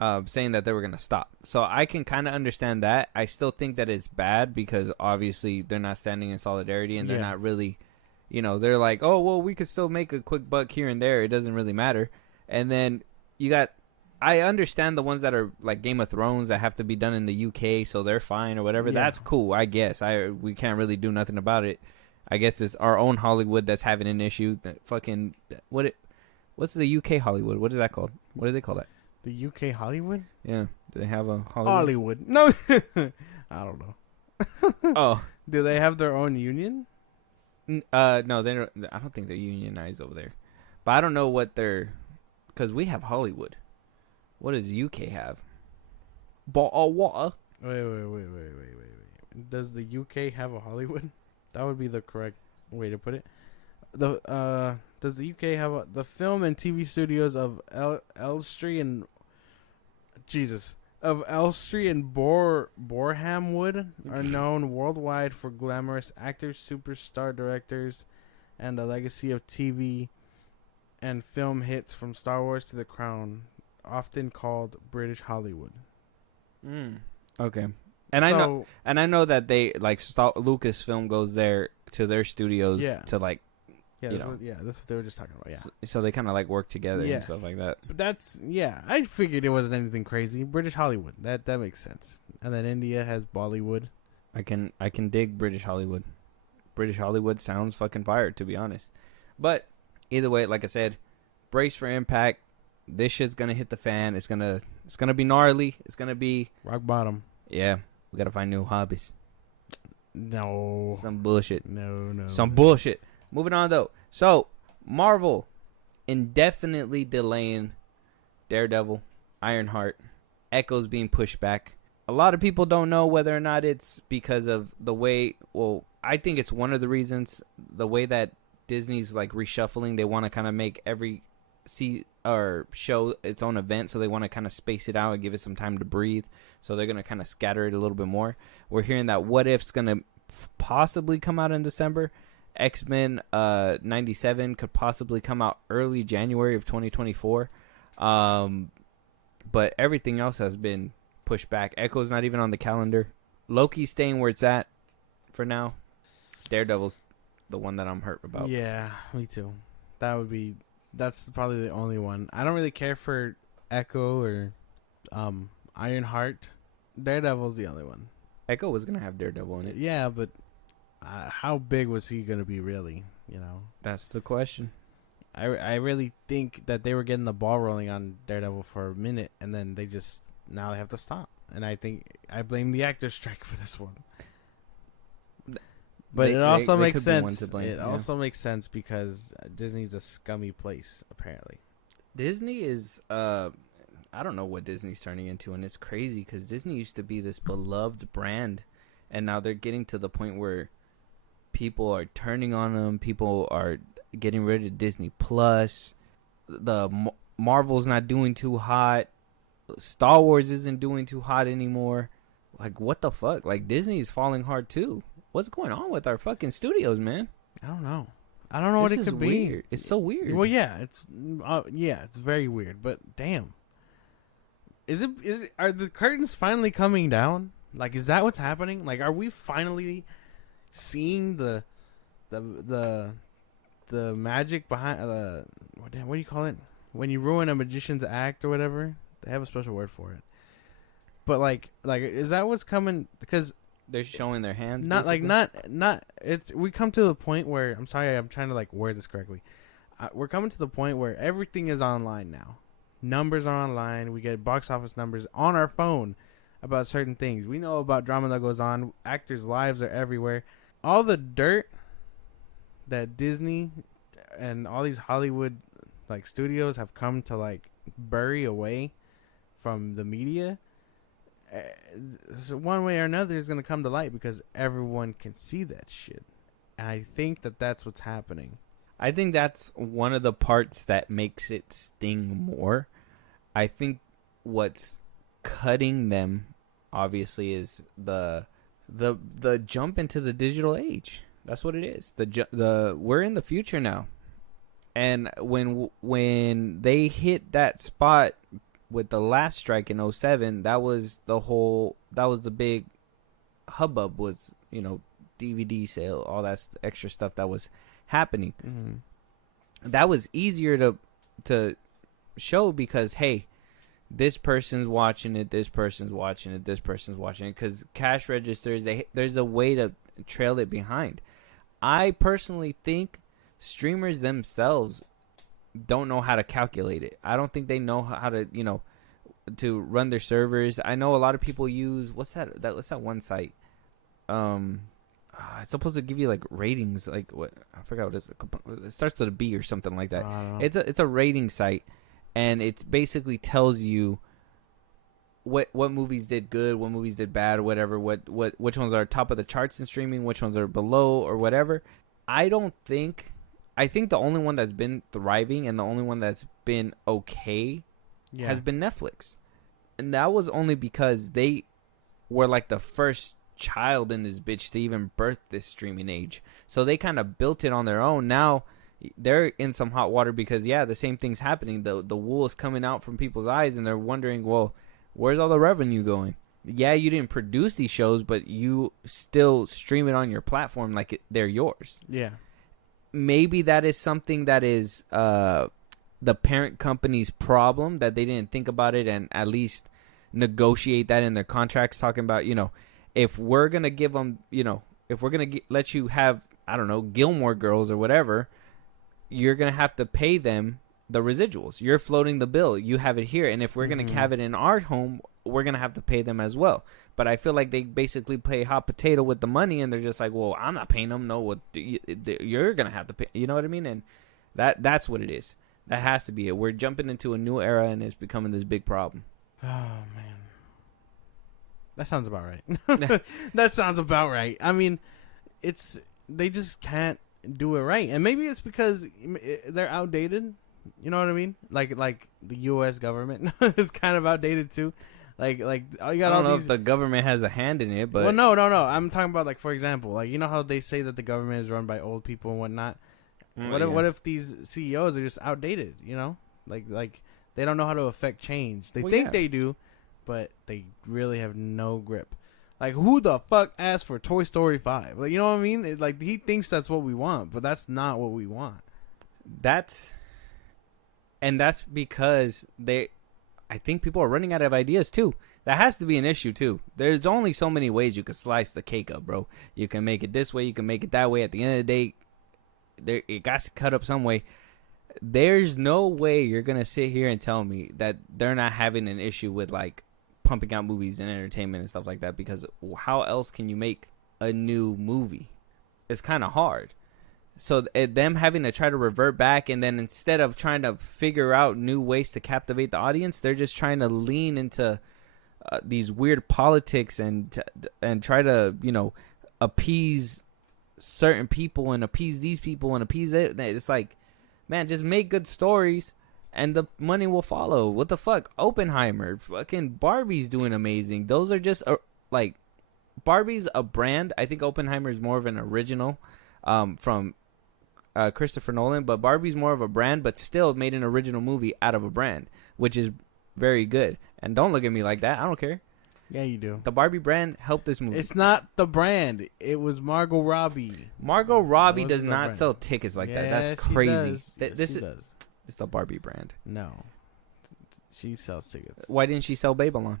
saying that they were going to stop. So I can kind of understand that. I still think that it's bad because obviously they're not standing in solidarity and they're not really, they're like, oh, well, we could still make a quick buck here and there. It doesn't really matter. And then you got, I understand the ones that are like Game of Thrones that have to be done in the UK, so they're fine or whatever. Yeah. That's cool, I guess. We can't really do nothing about it. I guess it's our own Hollywood that's having an issue. That fucking what's the UK Hollywood? What is that called? What do they call that? The UK Hollywood? Yeah, do they have a Hollywood? No, I don't know. Oh, do they have their own union? No, they don't. I don't think they're unionized over there. But I don't know what they're, because we have Hollywood. What does UK have? Bottle of water. Wait. Does the UK have a Hollywood? That would be the correct way to put it. Does the UK have the film and TV studios of Elstree and Borehamwood are known worldwide for glamorous actors, superstar directors, and a legacy of TV and film hits from Star Wars to The Crown, often called British Hollywood. Okay. And I know that they like Lucasfilm goes there to their studios to like that's what they were just talking about. Yeah. So they kind of like work together and stuff like that. But I figured it wasn't anything crazy. British Hollywood. That makes sense. And then India has Bollywood. I can dig British Hollywood. British Hollywood sounds fucking fire, to be honest. But either way, like I said, brace for impact. This shit's gonna hit the fan. It's gonna be gnarly. It's gonna be rock bottom. Yeah. We gotta find new hobbies. No. Some bullshit. No. Some bullshit. Moving on, though. So, Marvel indefinitely delaying Daredevil, Ironheart, Echo's being pushed back. A lot of people don't know whether or not it's because of the way... Well, I think it's one of the reasons. The way that Disney's, like, reshuffling. They want to kind of make every show its own event, so they want to kind of space it out and give it some time to breathe. So they're going to kind of scatter it a little bit more. We're hearing that What If's going to possibly come out in December. X-Men 97 could possibly come out early January of 2024. But everything else has been pushed back. Echo's not even on the calendar. Loki's staying where it's at for now. Daredevil's the one that I'm hurt about. Yeah, me too. That's probably the only one. I don't really care for Echo or Ironheart. Daredevil's the only one. Echo was going to have Daredevil in it. Yeah, but how big was he going to be really, you know? That's the question. I really think that they were getting the ball rolling on Daredevil for a minute, and then now they have to stop. And I think I blame the actors' strike for this one. But it also makes sense. Also makes sense because Disney's a scummy place, apparently. Disney is, I don't know what Disney's turning into, and it's crazy because Disney used to be this beloved brand, and now they're getting to the point where people are turning on them. People are getting rid of Disney Plus. The Marvel's not doing too hot. Star Wars isn't doing too hot anymore. Like, what the fuck? Like, Disney is falling hard too. What's going on with our fucking studios, man? I don't know. I don't know what it could be. Weird. It's so weird. Well, yeah, it's very weird. But damn, are the curtains finally coming down? Like, is that what's happening? Like, are we finally seeing the magic behind what do you call it when you ruin a magician's act or whatever? They have a special word for it. But like is that what's coming? Because they're showing their hands. We come to the point where, I'm sorry, I'm trying to like word this correctly. We're coming to the point where everything is online now. Numbers are online. We get box office numbers on our phone about certain things. We know about drama that goes on. Actors' lives are everywhere. All the dirt that Disney and all these Hollywood like studios have come to like bury away from the media, so one way or another is going to come to light because everyone can see that shit. And I think that that's what's happening. I think that's one of the parts that makes it sting more. I think what's cutting them obviously is the jump into the digital age. That's what it is. We're in the future now. And when they hit that spot with the last strike in 2007, that was the big hubbub, was, you know, DVD sale, all that extra stuff that was happening. Mm-hmm. That was easier to show because, hey, this person's watching it, this person's watching it, this person's watching it, because cash registers, there's a way to trail it behind. I personally think streamers themselves don't know how to calculate it. I don't think they know how to, you know, to run their servers. I know a lot of people use, what's that one site? It's supposed to give you like ratings, like what, I forgot what it is. It starts with a B or something like that. It's a rating site, and it basically tells you what movies did good, what movies did bad, or whatever, which ones are top of the charts in streaming, which ones are below, or whatever. I think the only one that's been thriving and the only one that's been okay has been Netflix. And that was only because they were like the first child in this bitch to even birth this streaming age. So they kind of built it on their own. Now they're in some hot water because, the same thing's happening. The wool is coming out from people's eyes, and they're wondering, well, where's all the revenue going? Yeah, you didn't produce these shows, but you still stream it on your platform like they're yours. Yeah. Maybe that is something that is the parent company's problem, that they didn't think about it and at least negotiate that in their contracts, talking about, you know, if we're going to give them, you know, if we're going to let you have, I don't know, Gilmore Girls or whatever, you're going to have to pay them the residuals. You're floating the bill. You have it here. And if we're going to have it in our home, we're going to have to pay them as well. But I feel like they basically play hot potato with the money, and they're just like, well, I'm not paying them. No, you're going to have to pay. You know what I mean? And that's what it is. That has to be it. We're jumping into a new era, and it's becoming this big problem. Oh, man. That sounds about right. That sounds about right. I mean, they just can't do it right. And maybe it's because they're outdated. You know what I mean? Like the U.S. government is kind of outdated too. Like you I got don't all know these. if the government has a hand in it, but Well, no. I'm talking about like, for example, like you know how they say that the government is run by old people and whatnot. What if these CEOs are just outdated? You know, like they don't know how to affect change. They think they do, but they really have no grip. Like, who the fuck asked for Toy Story 5? Like, you know what I mean? Like, he thinks that's what we want, but that's not what we want. That's because I think people are running out of ideas too. That has to be an issue too. There's only so many ways you can slice the cake up, bro. You can make it this way, you can make it that way. At the end of the day, it got to cut up some way. There's no way you're gonna sit here and tell me that they're not having an issue with like pumping out movies and entertainment and stuff like that, because how else can you make a new movie? It's kind of hard. So them having to try to revert back, and then instead of trying to figure out new ways to captivate the audience, they're just trying to lean into these weird politics and try to, you know, appease certain people and appease these people and appease that. It's like, man, just make good stories and the money will follow. What the fuck? Oppenheimer, fucking Barbie's doing amazing. Those are just like, Barbie's a brand. I think Oppenheimer is more of an original from Christopher Nolan, but Barbie's more of a brand, but still made an original movie out of a brand, which is very good. And don't look at me like that. I don't care. Yeah, you do. The Barbie brand helped this movie. It's not the brand. It was Margot Robbie. Margot Robbie does not sell tickets like that. That's crazy. She does. It's the Barbie brand. No. She sells tickets. Why didn't she sell Babylon?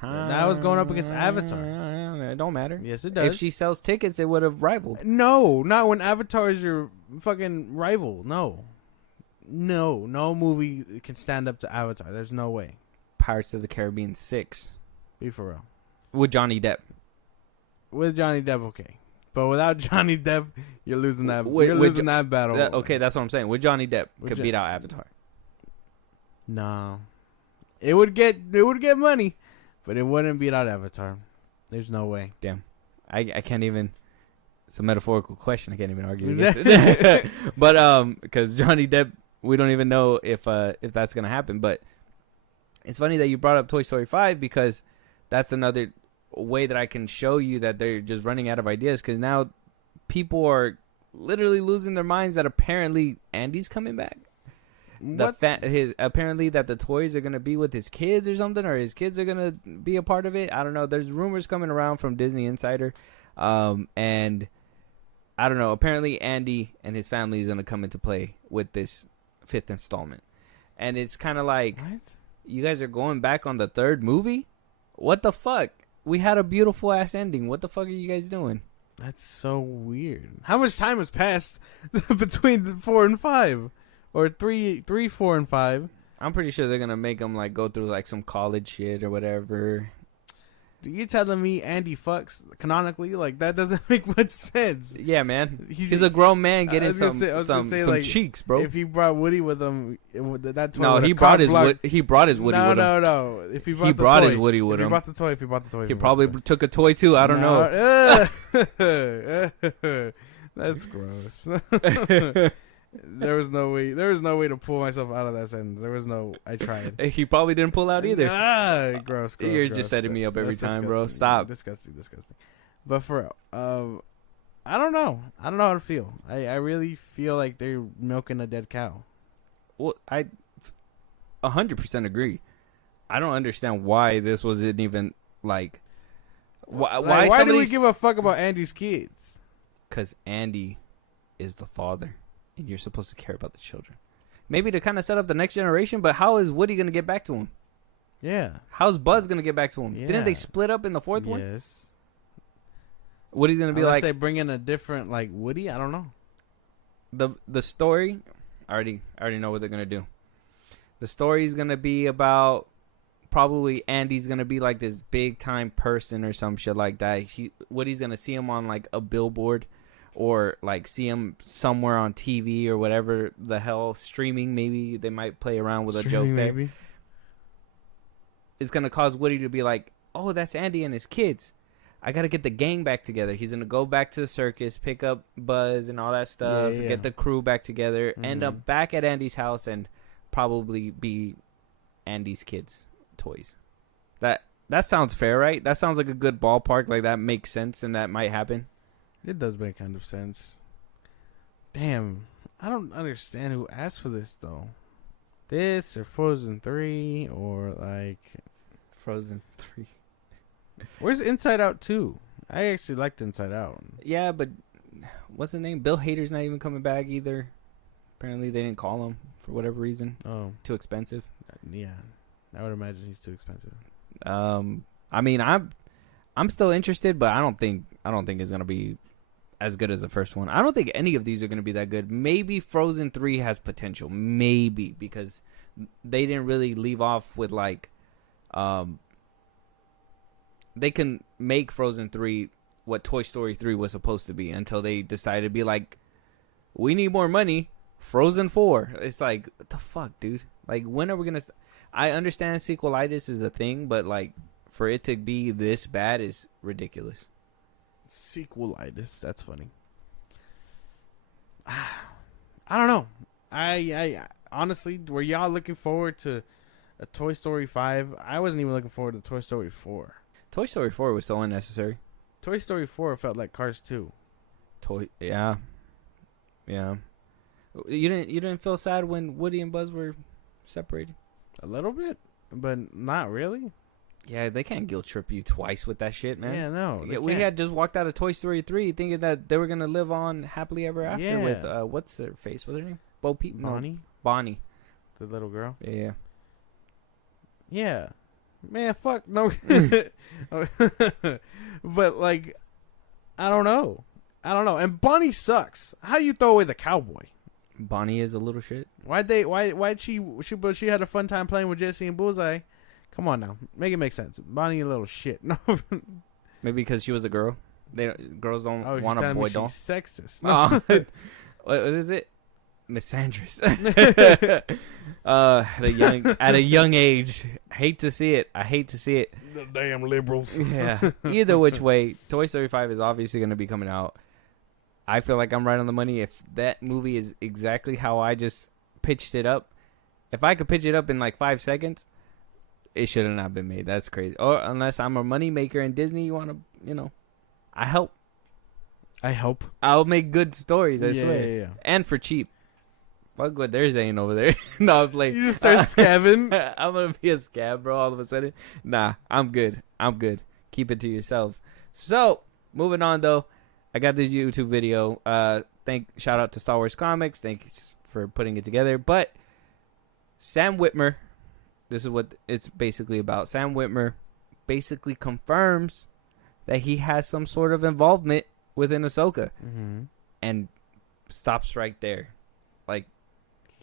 That was going up against Avatar. It don't matter. Yes, it does. If she sells tickets, it would have rivaled. No, not when Avatar is your fucking rival. No, no movie can stand up to Avatar. There's no way. Pirates of the Caribbean 6. Be for real. With Johnny Depp. With Johnny Depp, okay. But without Johnny Depp, you're losing that. You're losing that battle. Okay, that's what I'm saying. With Johnny Depp, could beat out Avatar. No, it would get money, but it wouldn't beat out Avatar. There's no way. Damn, I can't even. It's a metaphorical question. I can't even argue against it. But because Johnny Depp, we don't even know if that's gonna happen. But it's funny that you brought up Toy Story 5, because that's another way that I can show you that they're just running out of ideas, because now people are literally losing their minds that apparently Andy's coming back. Apparently that the toys are going to be with his kids or something, or his kids are going to be a part of it. I don't know. There's rumors coming around from Disney Insider. And I don't know. Apparently Andy and his family is going to come into play with this 5th installment. And it's kind of like, what? You guys are going back on the 3rd movie? What the fuck? We had a beautiful ass ending. What the fuck are you guys doing? That's so weird. How much time has passed between 4 and 5? Or 3, 4, and 5? I'm pretty sure they're going to make them like go through like some college shit or whatever. You're telling me Andy fucks canonically? Like, that doesn't make much sense. Yeah, man. He's a grown man getting some like, cheeks, bro. If he brought Woody with him, that toy. No, he brought his Woody with him. No. If he brought his Woody with him. If he brought the toy. He probably took a toy too. I don't know. That's gross. There was no way to pull myself out of that sentence. I tried. He probably didn't pull out either. Gross. You're just setting me up every time, bro. Stop. Disgusting. But for real, I don't know. I don't know how to feel. I really feel like they're milking a dead cow. Well, I 100% agree. I don't understand why this wasn't even like. Why do we give a fuck about Andy's kids? Because Andy is the father. And you're supposed to care about the children. Maybe to kind of set up the next generation, but how is Woody going to get back to him? Yeah. How's Buzz going to get back to him? Yeah. Didn't they split up in the 4th one? Yes. Woody's going to be Unless like... they bring in a different, like, Woody? I don't know. The story... I already know what they're going to do. The story is going to be about... Probably Andy's going to be like this big-time person or some shit like that. Woody's going to see him on, like, a billboard... Or like see him somewhere on TV or whatever the hell, streaming. Maybe they might play around with a joke there. Maybe. It's gonna cause Woody to be like, "Oh, that's Andy and his kids. I gotta get the gang back together." He's gonna go back to the circus, pick up Buzz and all that stuff, get the crew back together, end up back at Andy's house, and probably be Andy's kids' toys. That sounds fair, right? That sounds like a good ballpark. Like that makes sense, and that might happen. It does make kind of sense. Damn, I don't understand who asked for this though. This or Frozen 3 or like Frozen 3. Where's Inside Out 2? I actually liked Inside Out. Yeah, but what's the name? Bill Hader's not even coming back either. Apparently they didn't call him for whatever reason. Oh, too expensive. Yeah, I would imagine he's too expensive. I mean, I'm still interested, but I don't think it's gonna be as good as the first one. I don't think any of these are gonna be that good. Maybe Frozen 3 has potential, maybe because they didn't really leave off with like, they can make Frozen 3 what Toy Story 3 was supposed to be until they decided to be like, we need more money. Frozen 4. It's like, what the fuck, dude? Like, when are we gonna? I understand sequelitis is a thing, but like, for it to be this bad is ridiculous. Sequelitis. That's funny. I don't know. I honestly, were y'all looking forward to a Toy Story 5? I wasn't even looking forward to Toy Story 4. Toy Story 4 was so unnecessary. Toy Story 4 felt like Cars 2. Yeah. You didn't feel sad when Woody and Buzz were separated? A little bit, but not really. Yeah, they can't guilt trip you twice with that shit, man. Yeah, no. We had just walked out of Toy Story 3 thinking that they were gonna live on happily ever after with what's her face? What's her name? Bonnie. Bonnie, the little girl. Yeah. Yeah. Man, fuck no. But like, I don't know. And Bonnie sucks. How do you throw away the cowboy? Bonnie is a little shit. Why'd she had a fun time playing with Jesse and Bullseye. Come on now, make it make sense. Bonnie a little shit. No. Maybe because she was a girl. Girls don't want a boy doll. She's sexist. No. What is it? Misandrous. At a young age. Hate to see it. I hate to see it. The damn liberals. Yeah. Either which way, Toy Story 5 is obviously going to be coming out. I feel like I'm right on the money. If that movie is exactly how I just pitched it up, if I could pitch it up in like 5 seconds, it should have not been made. That's crazy. Or unless I'm a money maker and Disney, you want to, I hope. I'll make good stories, I swear. Yeah. And for cheap. Fuck what they're saying over there. No, I'm like, you just start scabbing. I'm going to be a scab, bro, all of a sudden. Nah, I'm good. Keep it to yourselves. So, moving on, though. I got this YouTube video. Shout out to Star Wars Comics. Thanks for putting it together. But Sam Witwer, this is what it's basically about. Sam Witwer basically confirms that he has some sort of involvement within Ahsoka, and stops right there. Like,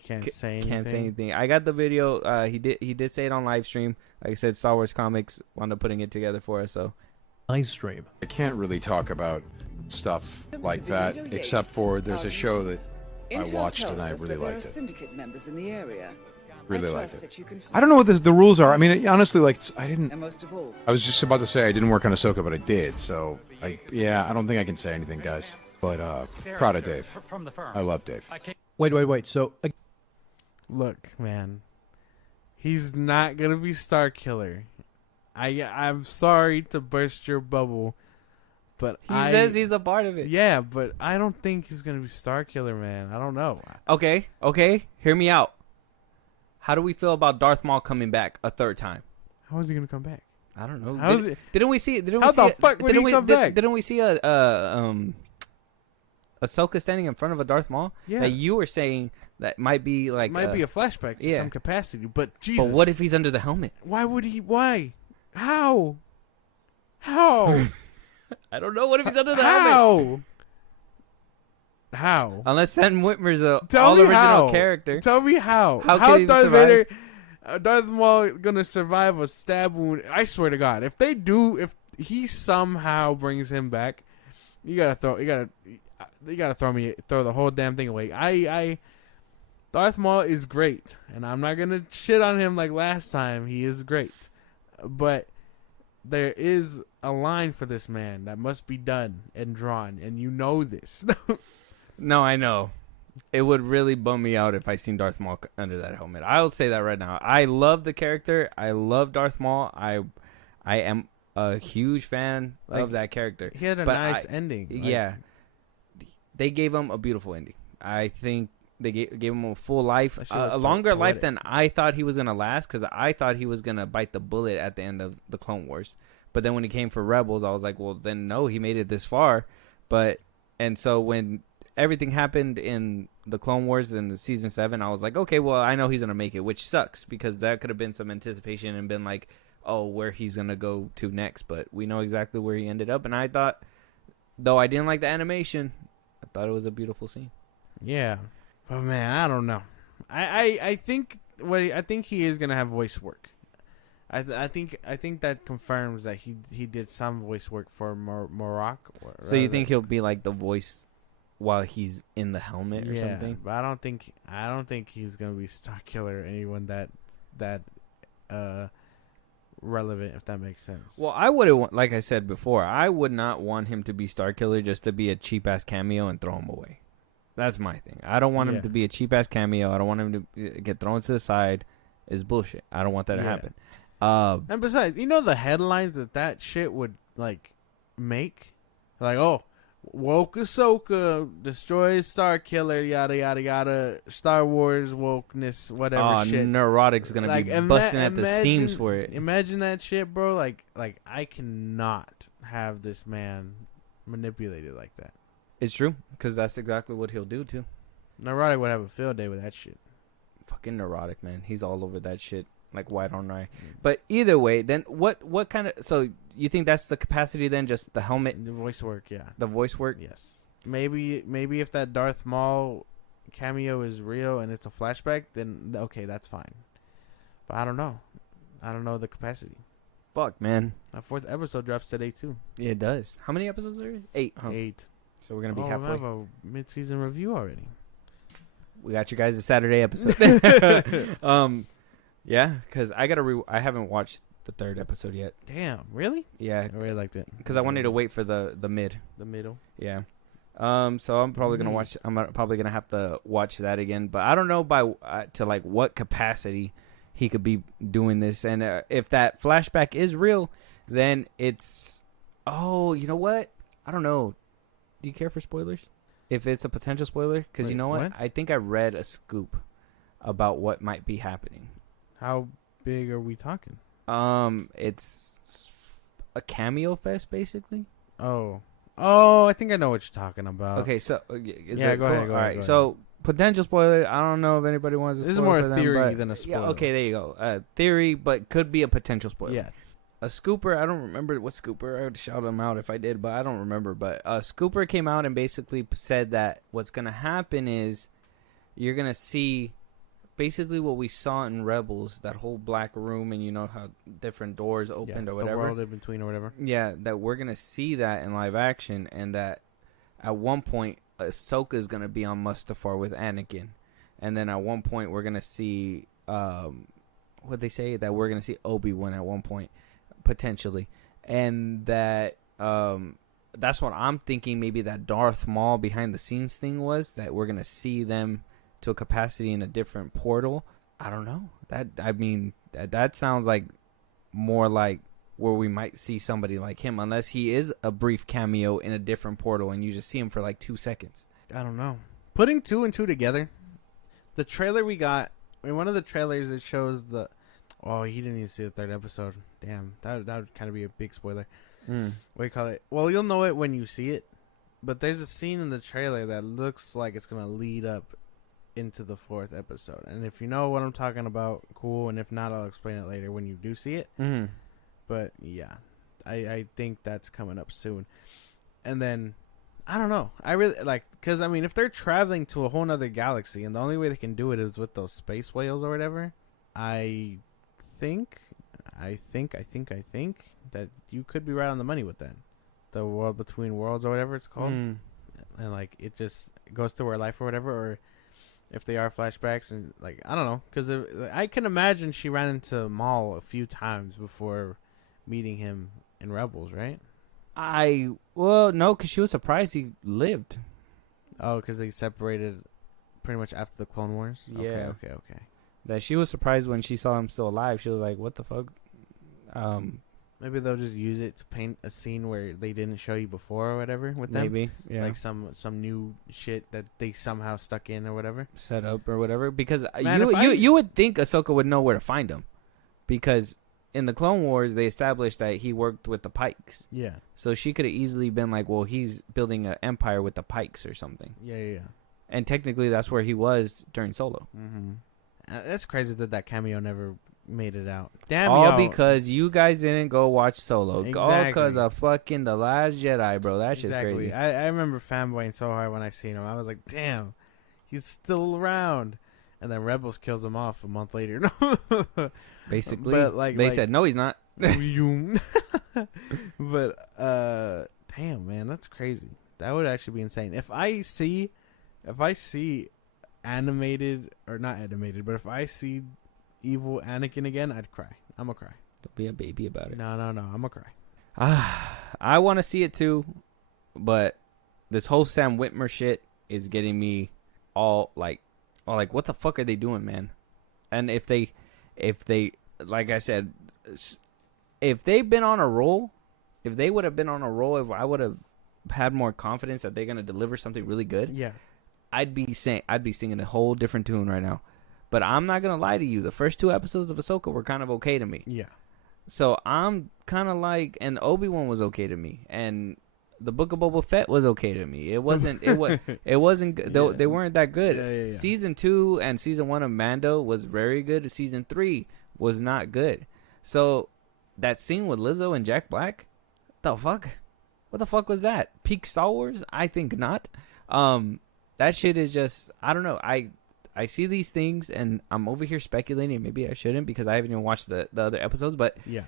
can't say anything. I got the video. He did say it on live stream. Like I said, Star Wars Comics wound up putting it together for us. So live stream. I can't really talk about stuff like that, except for there's a show that I watched and I really liked it. Syndicate members in the area. Really liked it. I don't know what the rules are. I mean, honestly, like I was just about to say I didn't work on Ahsoka, but I did. So, I don't think I can say anything, guys. But proud of Dave. I love Dave. Wait. So, look, man, he's not gonna be Star Killer. I'm sorry to burst your bubble, but he says he's a part of it. Yeah, but I don't think he's gonna be Star Killer, man. I don't know. Okay. Hear me out. How do we feel about Darth Maul coming back a third time? How is he gonna come back? I don't know. Didn't we see? How the fuck would he come back? Didn't we see Ahsoka standing in front of a Darth Maul? Yeah. That you were saying that might be like be a flashback to some capacity, but Jesus. But what if he's under the helmet? Why would he? Why? How? I don't know. What if he's under the helmet? How? Unless Sam Witwer's original character. Tell me how. How can Darth survive? Vader, Darth Maul gonna survive a stab wound? I swear to God, if he somehow brings him back, you gotta throw the whole damn thing away. Darth Maul is great, and I'm not gonna shit on him like last time. He is great, but there is a line for this man that must be done and drawn, and you know this. No, I know. It would really bum me out if I seen Darth Maul under that helmet. I'll say that right now. I love the character. I love Darth Maul. I am a huge fan of that character. He had a nice ending. Yeah. They gave him a beautiful ending. I think they gave him a full life, a longer life than I thought he was going to last, because I thought he was going to bite the bullet at the end of the Clone Wars. But then when he came for Rebels, I was like, well, then no, he made it this far. And so when everything happened in the Clone Wars in the season 7, I was like, okay, well, I know he's going to make it, which sucks, because that could have been some anticipation and been like, oh, where he's going to go to next. But we know exactly where he ended up. And I thought, though I didn't like the animation, I thought it was a beautiful scene. Yeah. But man, I don't know. I think he is gonna have voice work. I think that confirms that he did some voice work for Morocco. So you think he'll be like the voice while he's in the helmet or something? But I don't think he's gonna be Starkiller or anyone that relevant, if that makes sense. Well, I wouldn't, like I said before, I would not want him to be Starkiller just to be a cheap ass cameo and throw him away. That's my thing. I don't want him to be a cheap ass cameo. I don't want him to get thrown to the side. It's bullshit. I don't want that to happen. And besides, the headlines that shit would like make, like, oh, woke Ahsoka destroys Starkiller, yada yada yada, Star Wars wokeness, whatever shit. Neurotic's gonna be busting at the seams for it. Imagine that shit, bro. Like I cannot have this man manipulated like that. It's true, because that's exactly what he'll do too. Neurotic would have a field day with that shit. Fucking Neurotic, man. He's all over that shit like white on rye. But either way, then what kind of... So you think that's the capacity then, just the helmet? The voice work, yeah. The voice work? Yes. Maybe if that Darth Maul cameo is real and it's a flashback, then okay, that's fine. But I don't know. I don't know the capacity. Fuck, man. Our 4th episode drops today too. Yeah, it does. How many episodes are there? 8, huh? 8. So we're going to be halfway. We have a mid-season review already. We got you guys a Saturday episode. Yeah, because I haven't watched the 3rd episode yet. Damn, really? Yeah. I really liked it. Because I wanted to wait for the mid. The middle. Yeah. So I'm probably going to watch... I'm probably going to have to watch that again. But I don't know to like what capacity he could be doing this. And if that flashback is real, then it's... Oh, you know what? I don't know. Do you care for spoilers? If it's a potential spoiler? Because you know what? I think I read a scoop about what might be happening. How big are we talking? It's a cameo fest, basically. Oh, I think I know what you're talking about. Okay, so... Go ahead. All right, so potential spoiler. I don't know if anybody wants to spoil. This is more a theory than a spoiler. Yeah, okay, there you go. Theory, but could be a potential spoiler. Yeah. A scooper, I don't remember what scooper. I would shout him out if I did, but I don't remember. But a scooper came out and basically said that what's going to happen is you're going to see basically what we saw in Rebels, that whole black room, and you know how different doors opened or whatever. The world in between or whatever. Yeah, that we're going to see that in live action, and that at one point Ahsoka is going to be on Mustafar with Anakin. And then at one point we're going to see, what they say, that we're going to see Obi-Wan at one point. Potentially, and that that's what I'm thinking. Maybe that Darth Maul behind the scenes thing was that we're gonna see them to a capacity in a different portal. I don't know. That sounds like more like where we might see somebody like him, unless he is a brief cameo in a different portal and you just see him for like 2 seconds. I don't know. Putting 2 and 2 together, the trailer we got. In one of the trailers, it shows the. Oh, he didn't even see the 3rd episode. Damn, that would kind of be a big spoiler. What do you call it? Well, you'll know it when you see it. But there's a scene in the trailer that looks like it's going to lead up into the 4th episode. And if you know what I'm talking about, cool. And if not, I'll explain it later when you do see it. But, yeah, I think that's coming up soon. And then, I don't know. I really, like, because, I mean, if they're traveling to a whole nother galaxy and the only way they can do it is with those space whales or whatever, I think that you could be right on the money with that. The world between worlds or whatever it's called. And like it just goes through her life or whatever, or if they are flashbacks, and like I don't know, because I can imagine she ran into Maul a few times before meeting him in Rebels, right? No, because she was surprised he lived. Oh, because they separated pretty much after the Clone Wars. Yeah. Okay. That she was surprised when she saw him still alive. She was like, "What the fuck?" Maybe they'll just use it to paint a scene where they didn't show you before or whatever with them. Maybe, yeah. Like some new shit that they somehow stuck in or whatever. Set up or whatever. Because Man, you would think Ahsoka would know where to find him. Because in the Clone Wars, they established that he worked with the Pikes. Yeah. So she could have easily been like, well, he's building an empire with the Pikes or something. Yeah. And technically, that's where he was during Solo. Mm-hmm. That's crazy that cameo never made it out. Damn, All because you guys didn't go watch Solo. Exactly. All because of fucking The Last Jedi, bro. That shit's crazy. I remember fanboying so hard when I seen him. I was like, damn, he's still around. And then Rebels kills him off a month later. Basically, but they said, no, he's not. But, damn, man, that's crazy. That would actually be insane. If I see animated, or not animated, but if I see evil Anakin again, I'd cry. I'm gonna cry. Don't be a baby about it. No, I'm gonna cry. I want to see it too, but this whole Sam Witwer shit is getting me all like, what the fuck are they doing, man? And if they, like I said, if they've been on a roll, if they would have been on a roll, if I would have had more confidence that they're gonna deliver something really good, yeah, I'd be singing a whole different tune right now. But I'm not gonna lie to you, the first 2 episodes of Ahsoka were kind of okay to me. Yeah. So I'm kind of like, and Obi-Wan was okay to me, and the Book of Boba Fett was okay to me. It wasn't. It wasn't. Yeah. They weren't that good. Yeah. Season 2 and season 1 of Mando was very good. Season 3 was not good. So that scene with Lizzo and Jack Black, the fuck, what the fuck was that? Peak Star Wars? I think not. That shit is just, I don't know. I see these things and I'm over here speculating. Maybe I shouldn't because I haven't even watched the other episodes. But yeah,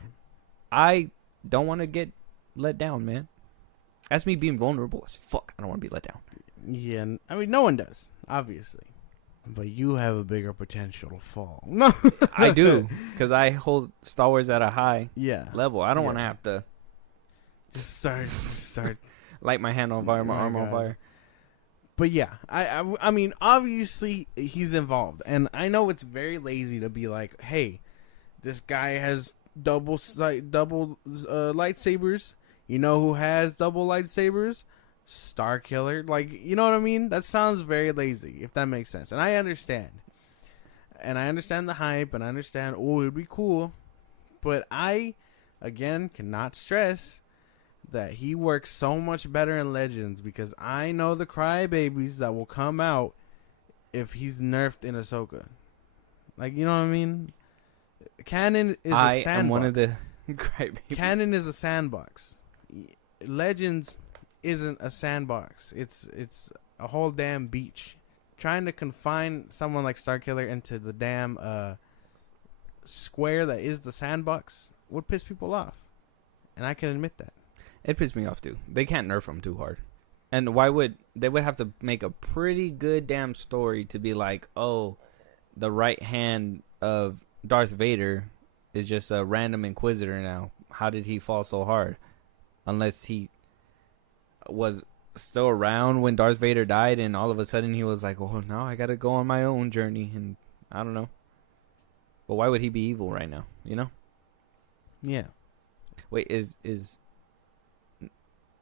I don't want to get let down, man. That's me being vulnerable as fuck. I don't want to be let down. Yeah, I mean, no one does, obviously. But you have a bigger potential to fall. No, I do, because I hold Star Wars at a high level. I don't want to have to just start light my hand on fire, my arm on God. fire. But yeah, I mean, obviously he's involved, and I know it's very lazy to be like, hey, this guy has double lightsabers. You know who has double lightsabers? Star Killer. Like, you know what I mean? That sounds very lazy, if that makes sense. And I understand. And I understand the hype, and I understand, oh, it'd be cool. But I, again, cannot stress that he works so much better in Legends, because I know the crybabies that will come out if he's nerfed in Ahsoka. Like, you know what I mean? Canon is a sandbox. I am one of the crybabies. Canon is a sandbox. Legends isn't a sandbox. It's a whole damn beach. Trying to confine someone like Starkiller into the damn square that is the sandbox would piss people off, and I can admit that. It pissed me off too. They can't nerf him too hard, and why would they? Would have to make a pretty good damn story to be like, oh, the right hand of Darth Vader is just a random Inquisitor now. How did he fall so hard? Unless he was still around when Darth Vader died, and all of a sudden he was like, "Oh, now I gotta go on my own journey," and I don't know. But why would he be evil right now? You know? Yeah. Wait, is?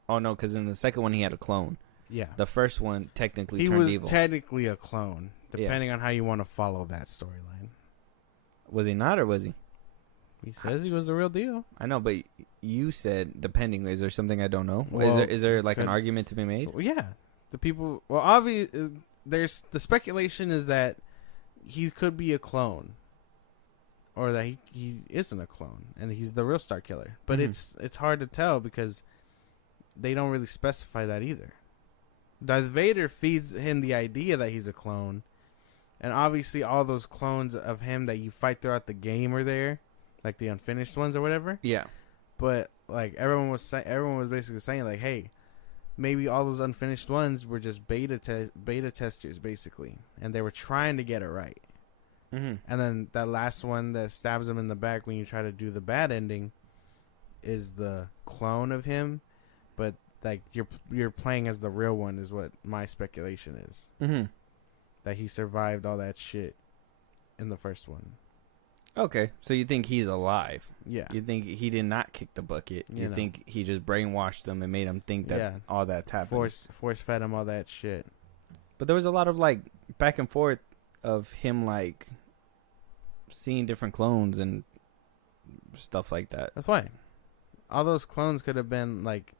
Oh no, because in the second one he had a clone. Yeah. The first one technically he turned was evil. Technically a clone, depending on how you want to follow that storyline. Was he not, or was he? He says he was the real deal. I know, but you said depending. Is there something I don't know? Well, is there like an argument to be made? Well, yeah, the people. Well, obviously, there's the speculation is that he could be a clone, or that he isn't a clone and he's the real Star Killer. But it's hard to tell because they don't really specify that either. Darth Vader feeds him the idea that he's a clone, and obviously all those clones of him that you fight throughout the game are there. Like the unfinished ones or whatever. Yeah. But like everyone was basically saying like, hey, maybe all those unfinished ones were just beta testers basically, and they were trying to get it right. Mm-hmm. And then that last one that stabs him in the back when you try to do the bad ending is the clone of him, but like you're playing as the real one is what my speculation is. Mm-hmm. That he survived all that shit in the first one. Okay, so you think he's alive? Yeah. You think he did not kick the bucket? You know. think he just brainwashed them and made them think that all that's happening? Force fed him all that shit. But there was a lot of like back and forth of him like seeing different clones and stuff like that. That's why. All those clones could have been like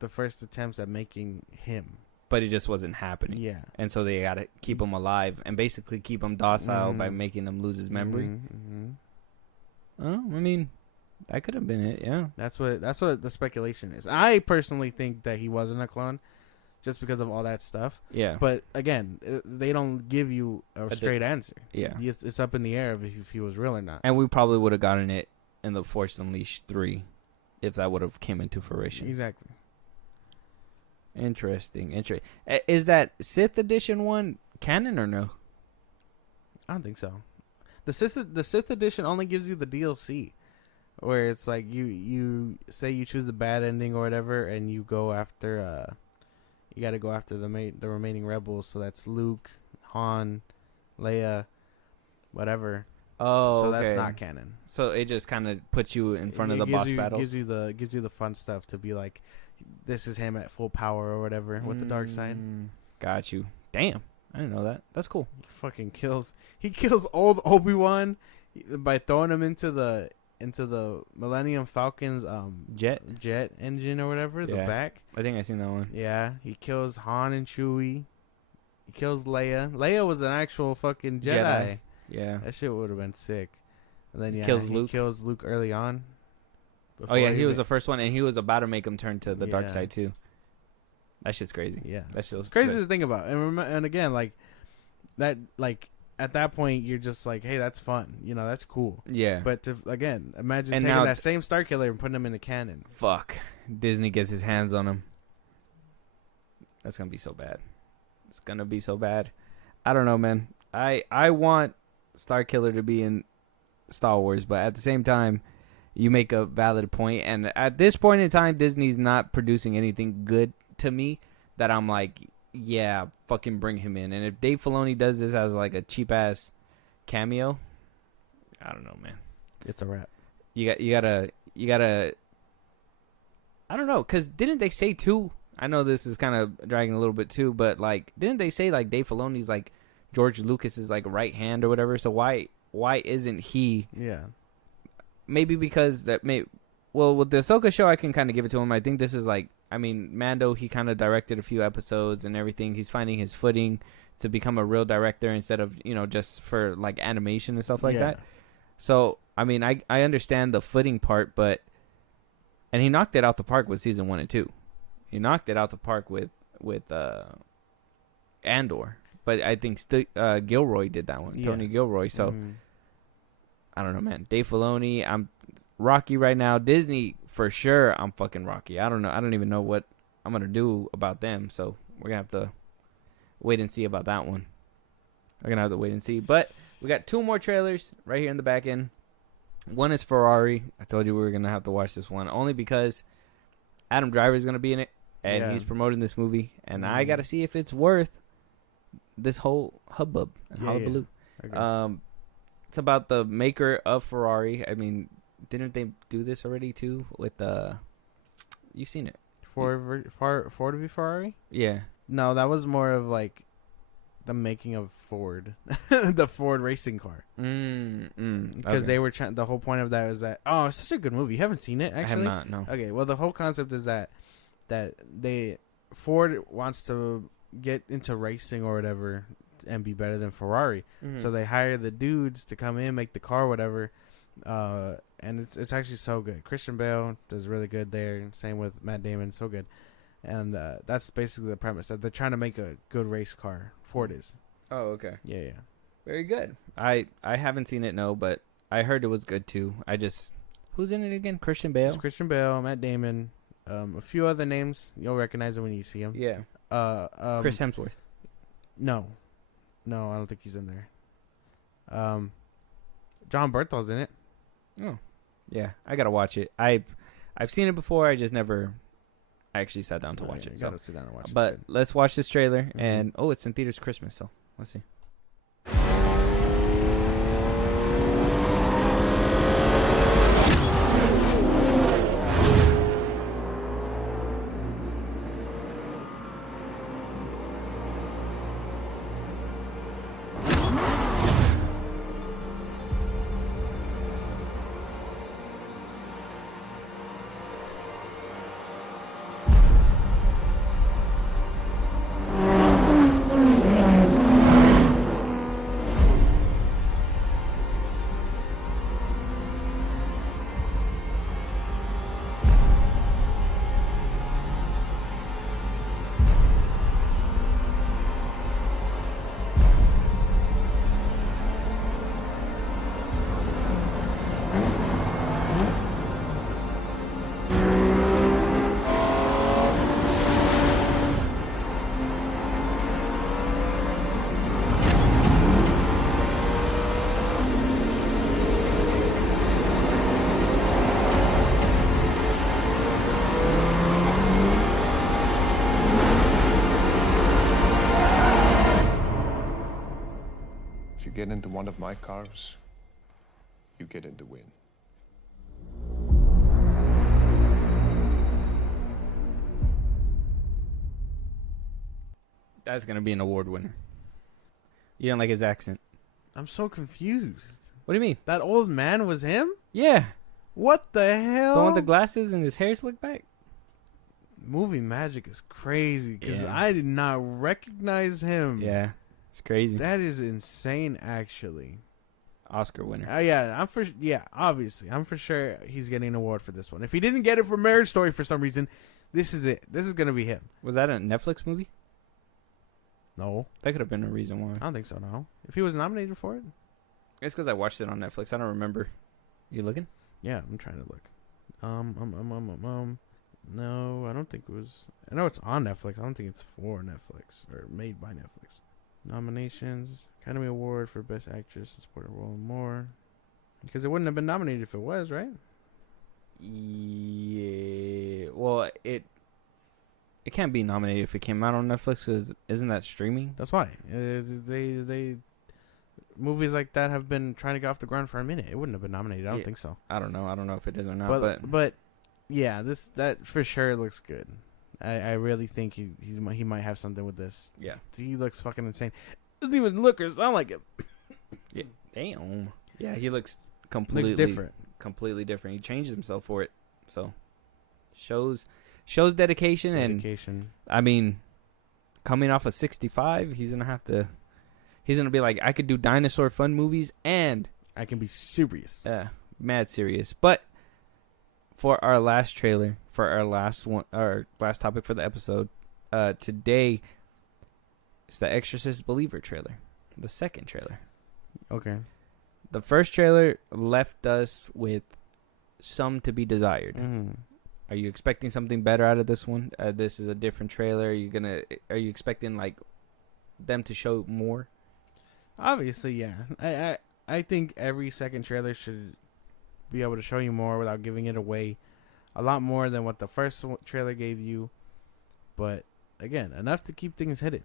the first attempts at making him. But it just wasn't happening. Yeah. And so they got to keep him alive and basically keep him docile by making him lose his memory. Mm-hmm. Oh, I mean, that could have been it, yeah. That's what the speculation is. I personally think that he wasn't a clone just because of all that stuff. Yeah. But again, they don't give you a straight answer. Yeah. It's up in the air if he was real or not. And we probably would have gotten it in the Force Unleashed 3 if that would have came into fruition. Exactly. Interesting. Is that Sith Edition one canon or no? I don't think so. The Sith Edition only gives you the DLC, where it's like you say you choose the bad ending or whatever, and you go after you got to go after the remaining rebels. So that's Luke, Han, Leia, whatever. Oh, so okay. that's not canon. So it just kind of puts you in front of the boss battles. Gives you the fun stuff to be like, this is him at full power or whatever with the dark side. Got you. Damn, I didn't know that. That's cool. He kills old Obi-Wan by throwing him into the Millennium Falcon's jet engine or whatever, the back. I think I seen that one. Yeah, he kills Han and Chewie. He kills Leia. Leia was an actual fucking Jedi. Yeah. That shit would have been sick. And then He kills Luke early on. Oh yeah, he was the first one, and he was about to make him turn to the dark side too. That shit's crazy. Yeah, that shit's crazy to think about. And again, like that, like at that point, you're just like, hey, that's fun. You know, that's cool. Yeah. But to imagine taking that same Star Killer and putting him in a cannon. Fuck. Disney gets his hands on him. That's gonna be so bad. It's gonna be so bad. I don't know, man. I want Star Killer to be in Star Wars, but at the same time, you make a valid point, and at this point in time, Disney's not producing anything good to me that I'm like, yeah, fucking bring him in. And if Dave Filoni does this as like a cheap ass cameo, I don't know, man. It's a wrap. You gotta. I don't know, cause didn't they say too? I know this is kind of dragging a little bit too, but like, didn't they say like Dave Filoni's like George Lucas's like right hand or whatever? So why isn't he? Yeah. Maybe because well, with the Ahsoka show, I can kind of give it to him. I think this is like, I mean, Mando, he kind of directed a few episodes and everything. He's finding his footing to become a real director instead of, just for like animation and stuff like that. So, I mean, I understand the footing part, and he knocked it out the park with season 1 and 2. He knocked it out the park with Andor. But I think Gilroy did that one, Tony Gilroy. So, I don't know, man. Dave Filoni, I'm rocky right now. Disney, for sure, I'm fucking rocky. I don't know. I don't even know what I'm going to do about them. So we're going to have to wait and see about that one. We're going to have to wait and see. But we got 2 more trailers right here in the back end. One is Ferrari. I told you we were going to have to watch this one. Only because Adam Driver is going to be in it. And he's promoting this movie. And I got to see if it's worth this whole hubbub and hullabaloo. Okay. It's about the maker of Ferrari. I mean, didn't they do this already too with you've seen it? Ford v Ferrari? Yeah. No, that was more of like the making of Ford, the Ford racing car. Because they were trying. The whole point of that was that it's such a good movie. You haven't seen it? Actually, I have not. No. Okay. Well, the whole concept is that Ford wants to get into racing or whatever and be better than Ferrari. So they hire the dudes to come in, make the car, whatever. And it's actually so good. Christian Bale does really good there. Same with Matt Damon, so good. And that's basically the premise, that they're trying to make a good race car. Ford is. Oh, okay. Yeah. Very good. I haven't seen it, no, but I heard it was good too. Who's in it again? Christian Bale? It's Christian Bale, Matt Damon, a few other names. You'll recognize them when you see them. Yeah. Chris Hemsworth. No, I don't think he's in there. John Berthol's in it. Oh, yeah. I gotta watch it. I've seen it before. I just never actually sat down to watch it. You gotta sit down and watch it. But let's watch this trailer. And it's in theaters Christmas, so let's see. get into one of my cars, you get in the win. That's gonna be an award winner. You don't like his accent? I'm so confused. What do you mean? That old man was him? Yeah, What the hell? the one with the glasses and his hair slicked back. Movie magic is crazy because Yeah. I did not recognize him. Yeah, it's crazy. That is insane, actually. Oscar winner. Obviously, I'm for sure he's getting an award for this one. If he didn't get it for Marriage Story for some reason, this is it. This is gonna be him. Was that a Netflix movie? No, That could have been a reason why. I don't think so. No, if he was nominated for it, It's because I watched it on Netflix. I don't remember. You looking? yeah, I'm trying to look. No, I don't think it was. I know it's on Netflix. I don't think it's for Netflix or made by Netflix. Nominations: Academy Award for Best Actress, Supporting Role, and more. Because it wouldn't have been nominated if it was, right? Yeah. Well, it can't be nominated if it came out on Netflix because isn't that streaming? That's why they movies like that have been trying to get off the ground for a minute. It wouldn't have been nominated. I don't think so. I don't know. I don't know if it is or not. But yeah, that for sure looks good. I really think he might have something with this. Yeah. He looks fucking insane. Doesn't even look or sound like him. Yeah. Damn. Yeah, he looks completely different. Completely different. He changes himself for it. So shows dedication, and I mean, coming off of 65, he's gonna be like, I could do dinosaur fun movies and I can be serious. Mad serious. But for our last trailer, for our last one, our last topic for the episode, today, it's the Exorcist Believer trailer, the second trailer. Okay. The first trailer left us with some to be desired. Mm-hmm. Are you expecting something better out of this one? This is a different trailer. Are you expecting like them to show more? Obviously, yeah. I think every second trailer should be able to show you more without giving it away. A lot more than what the first trailer gave you. But again, enough to keep things hidden.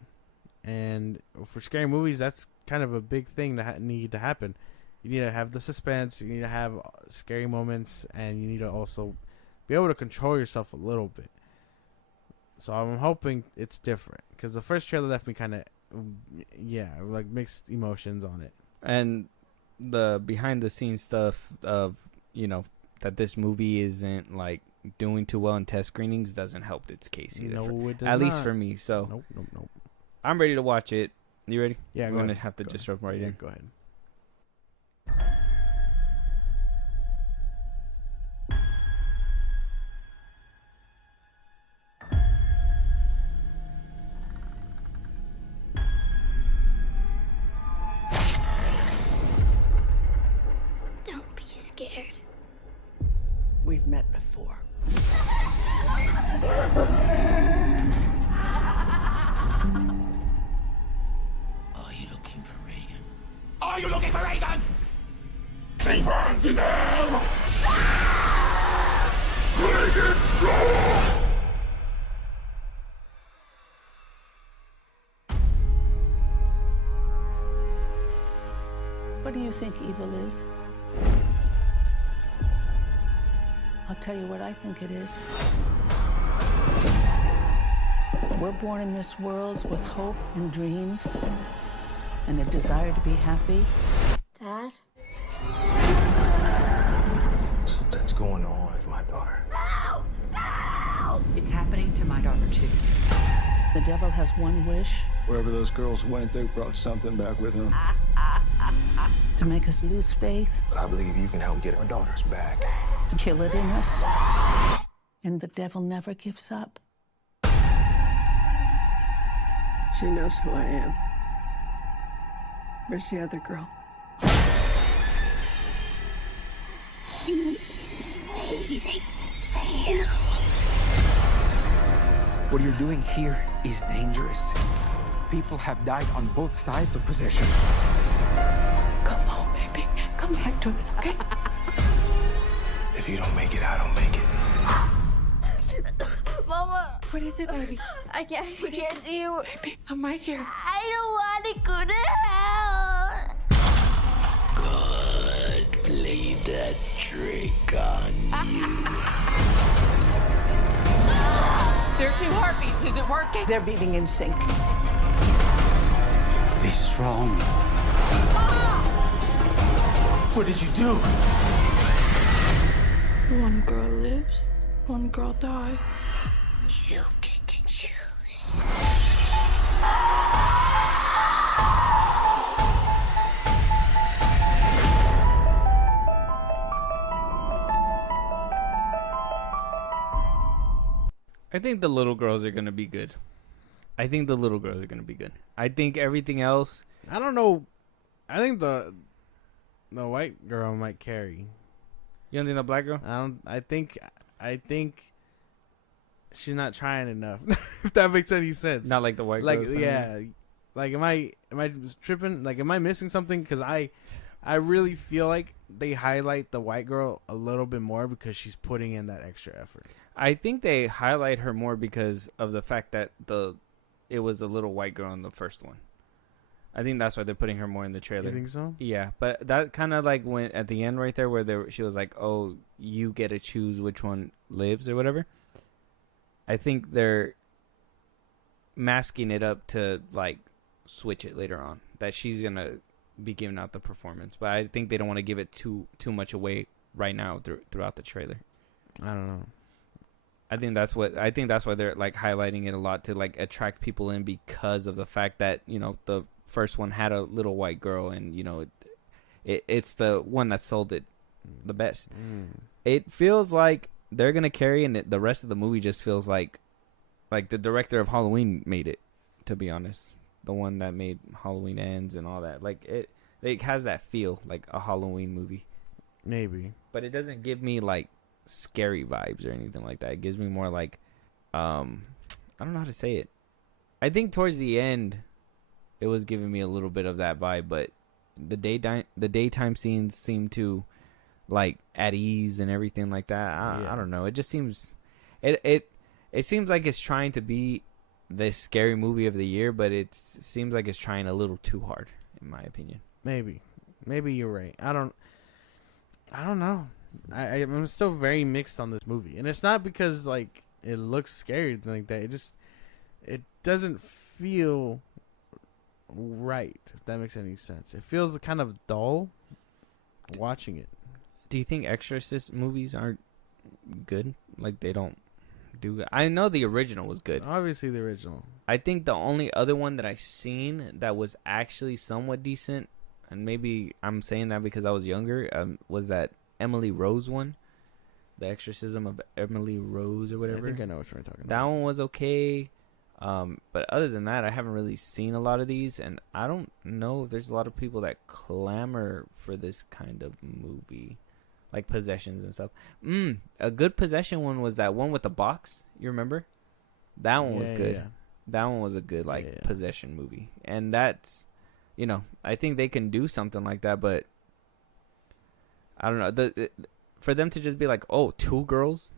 And for scary movies, that's kind of a big thing that need to happen. You need to have the suspense. You need to have scary moments, and you need to also be able to control yourself a little bit. So I'm hoping it's different because the first trailer left me kind of, like mixed emotions on it. And the behind the scenes stuff of, that this movie isn't like doing too well in test screenings doesn't help its case either. No, it does at not. least for me. So Nope. I'm ready to watch it. You ready? Yeah, I'm gonna have to just jump right in. Go ahead. Don't be scared. We've met before. Are you looking for Reagan? Are you looking for Reagan? Bring her to them! Reagan, strong! What do you think evil is? I'll tell you what I think it is. We're born in this world with hope and dreams and a desire to be happy. Dad? Something's going on with my daughter. No! No! It's happening to my daughter, too. The devil has one wish. Wherever those girls went, they brought something back with them. To make us lose faith. But I believe you can help get our daughters back. To kill it in us. And the devil never gives up. She knows who I am. Where's the other girl? She's waiting for you. What you're doing here is dangerous. People have died on both sides of possession. Come home, baby. Come back to us, okay? If you don't make it, I don't make it. Mama! What is it, baby? I can't get you. Baby, I'm right here. I don't want to go to hell. that trick on you. There are 2 heartbeats. Is it working? They're beating in sync. Be strong. What did you do? One girl lives, one girl dies. You get to choose. I think the little girls are gonna be good. I think everything else. I don't know. I think the white girl might carry. You don't think the black girl? I think she's not trying enough. If that makes any sense. Not like the white like girl. yeah. Like am I tripping? Like am I missing something? Because I really feel like they highlight the white girl a little bit more because she's putting in that extra effort. I think they highlight her more because of the fact that it was a little white girl in the first one. I think that's why they're putting her more in the trailer. You think so? Yeah, but that kind of like went at the end right there where she was like, "Oh, you get to choose which one lives or whatever." I think they're masking it up to like switch it later on that she's gonna be giving out the performance, but I think they don't want to give it too much away right now throughout the trailer. I don't know. I think that's why they're like highlighting it a lot to like attract people in because of the fact that, you know, the first one had a little white girl and, you know, it's the one that sold it the best. It feels like they're going to carry and the rest of the movie just feels like the director of Halloween made it, to be honest. The one that made Halloween Ends and all that. Like it has that feel like a Halloween movie. Maybe. But it doesn't give me like scary vibes or anything like that. It gives me more like I don't know how to say it. I think towards the end it was giving me a little bit of that vibe, but the daytime scenes seem to like at ease and everything like that. I don't know. It just seems it seems like it's trying to be the scary movie of the year, but it seems like it's trying a little too hard in my opinion. Maybe you're right. I don't know. I'm still very mixed on this movie, and it's not because like it looks scary or anything like that. It doesn't feel right. If that makes any sense, it feels kind of dull watching it. Do you think Exorcist movies aren't good? Like they don't do good? I know the original was good. Obviously, the original. I think the only other one that I seen that was actually somewhat decent, and maybe I'm saying that because I was younger, was that Emily Rose one, The Exorcism of Emily Rose or whatever. I think I know what you're talking about. That one was okay, but other than that, I haven't really seen a lot of these, and I don't know if there's a lot of people that clamor for this kind of movie, like possessions and stuff. A good possession one was that one with the box. You remember? That one was good. Yeah. That one was a good possession movie, and that's, you know, I think they can do something like that, but I don't know. For them to just be like, oh, 2 girls,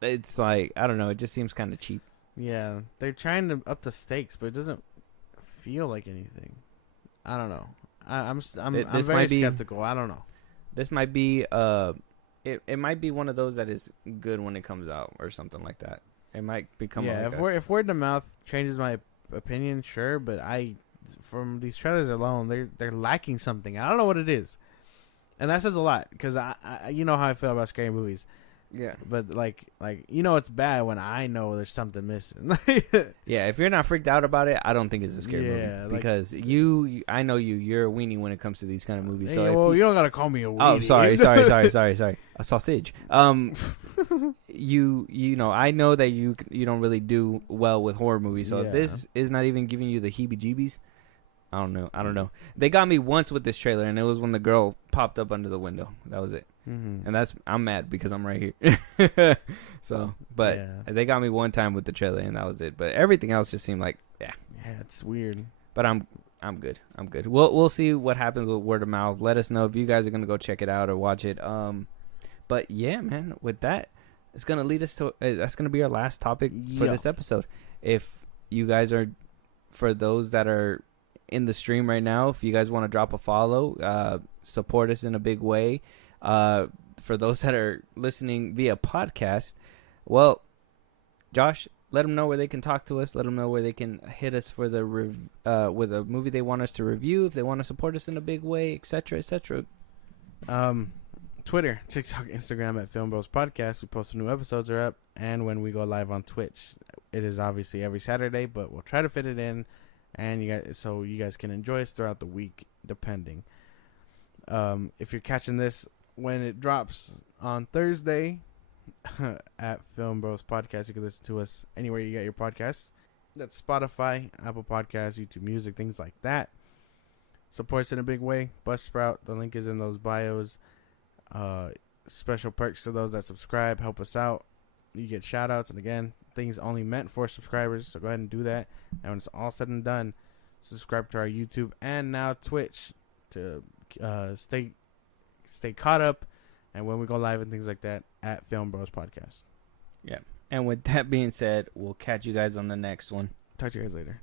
it's like, I don't know. It just seems kind of cheap. Yeah, they're trying to up the stakes, but it doesn't feel like anything. I don't know. I'm very skeptical. I don't know. This might be it might be one of those that is good when it comes out or something like that. It might become if word of mouth changes my opinion, sure. But from these trailers alone, they're lacking something. I don't know what it is. And that says a lot because I you know how I feel about scary movies. Yeah. But like you know it's bad when I know there's something missing. Yeah, if you're not freaked out about it, I don't think it's a scary movie because I know you're a weenie when it comes to these kind of movies. So you don't gotta call me a weenie. Oh, sorry. A sausage. You know, I know that you don't really do well with horror movies. So if this is not even giving you the heebie-jeebies, I don't know. They got me once with this trailer, and it was when the girl popped up under the window. That was it. And I'm mad because I'm right here. So, but they got me one time with the trailer, and that was it. But everything else just seemed like, yeah, it's weird. But I'm good. We'll see what happens with word of mouth. Let us know if you guys are gonna go check it out or watch it. But yeah, man, with that, it's gonna lead us to that's gonna be our last topic for this episode. If you guys are, for those that are in the stream right now, if you guys want to drop a follow, support us in a big way. For those that are listening via podcast, well, Josh, let them know where they can talk to us. Let them know where they can hit us for the with a movie they want us to review, if they want to support us in a big way, etc., etc. Twitter, TikTok, Instagram at Film Bros Podcast. We post new episodes are up, and when we go live on Twitch, it is obviously every Saturday, but we'll try to fit it in, and you guys can enjoy us throughout the week, depending. If you're catching this when it drops on Thursday at Film Bros Podcast, you can listen to us anywhere you get your podcasts. That's Spotify, Apple Podcasts, YouTube Music, things like that. Supports in a big way. Buzzsprout, the link is in those bios. Special perks to those that subscribe, help us out. You get shout outs, and again, things only meant for subscribers, so go ahead and do that. And when it's all said and done, subscribe to our YouTube and now Twitch to stay caught up, and when we go live and things like that at Film Bros Podcast. Yeah. And with that being said, we'll catch you guys on the next one. Talk to you guys later.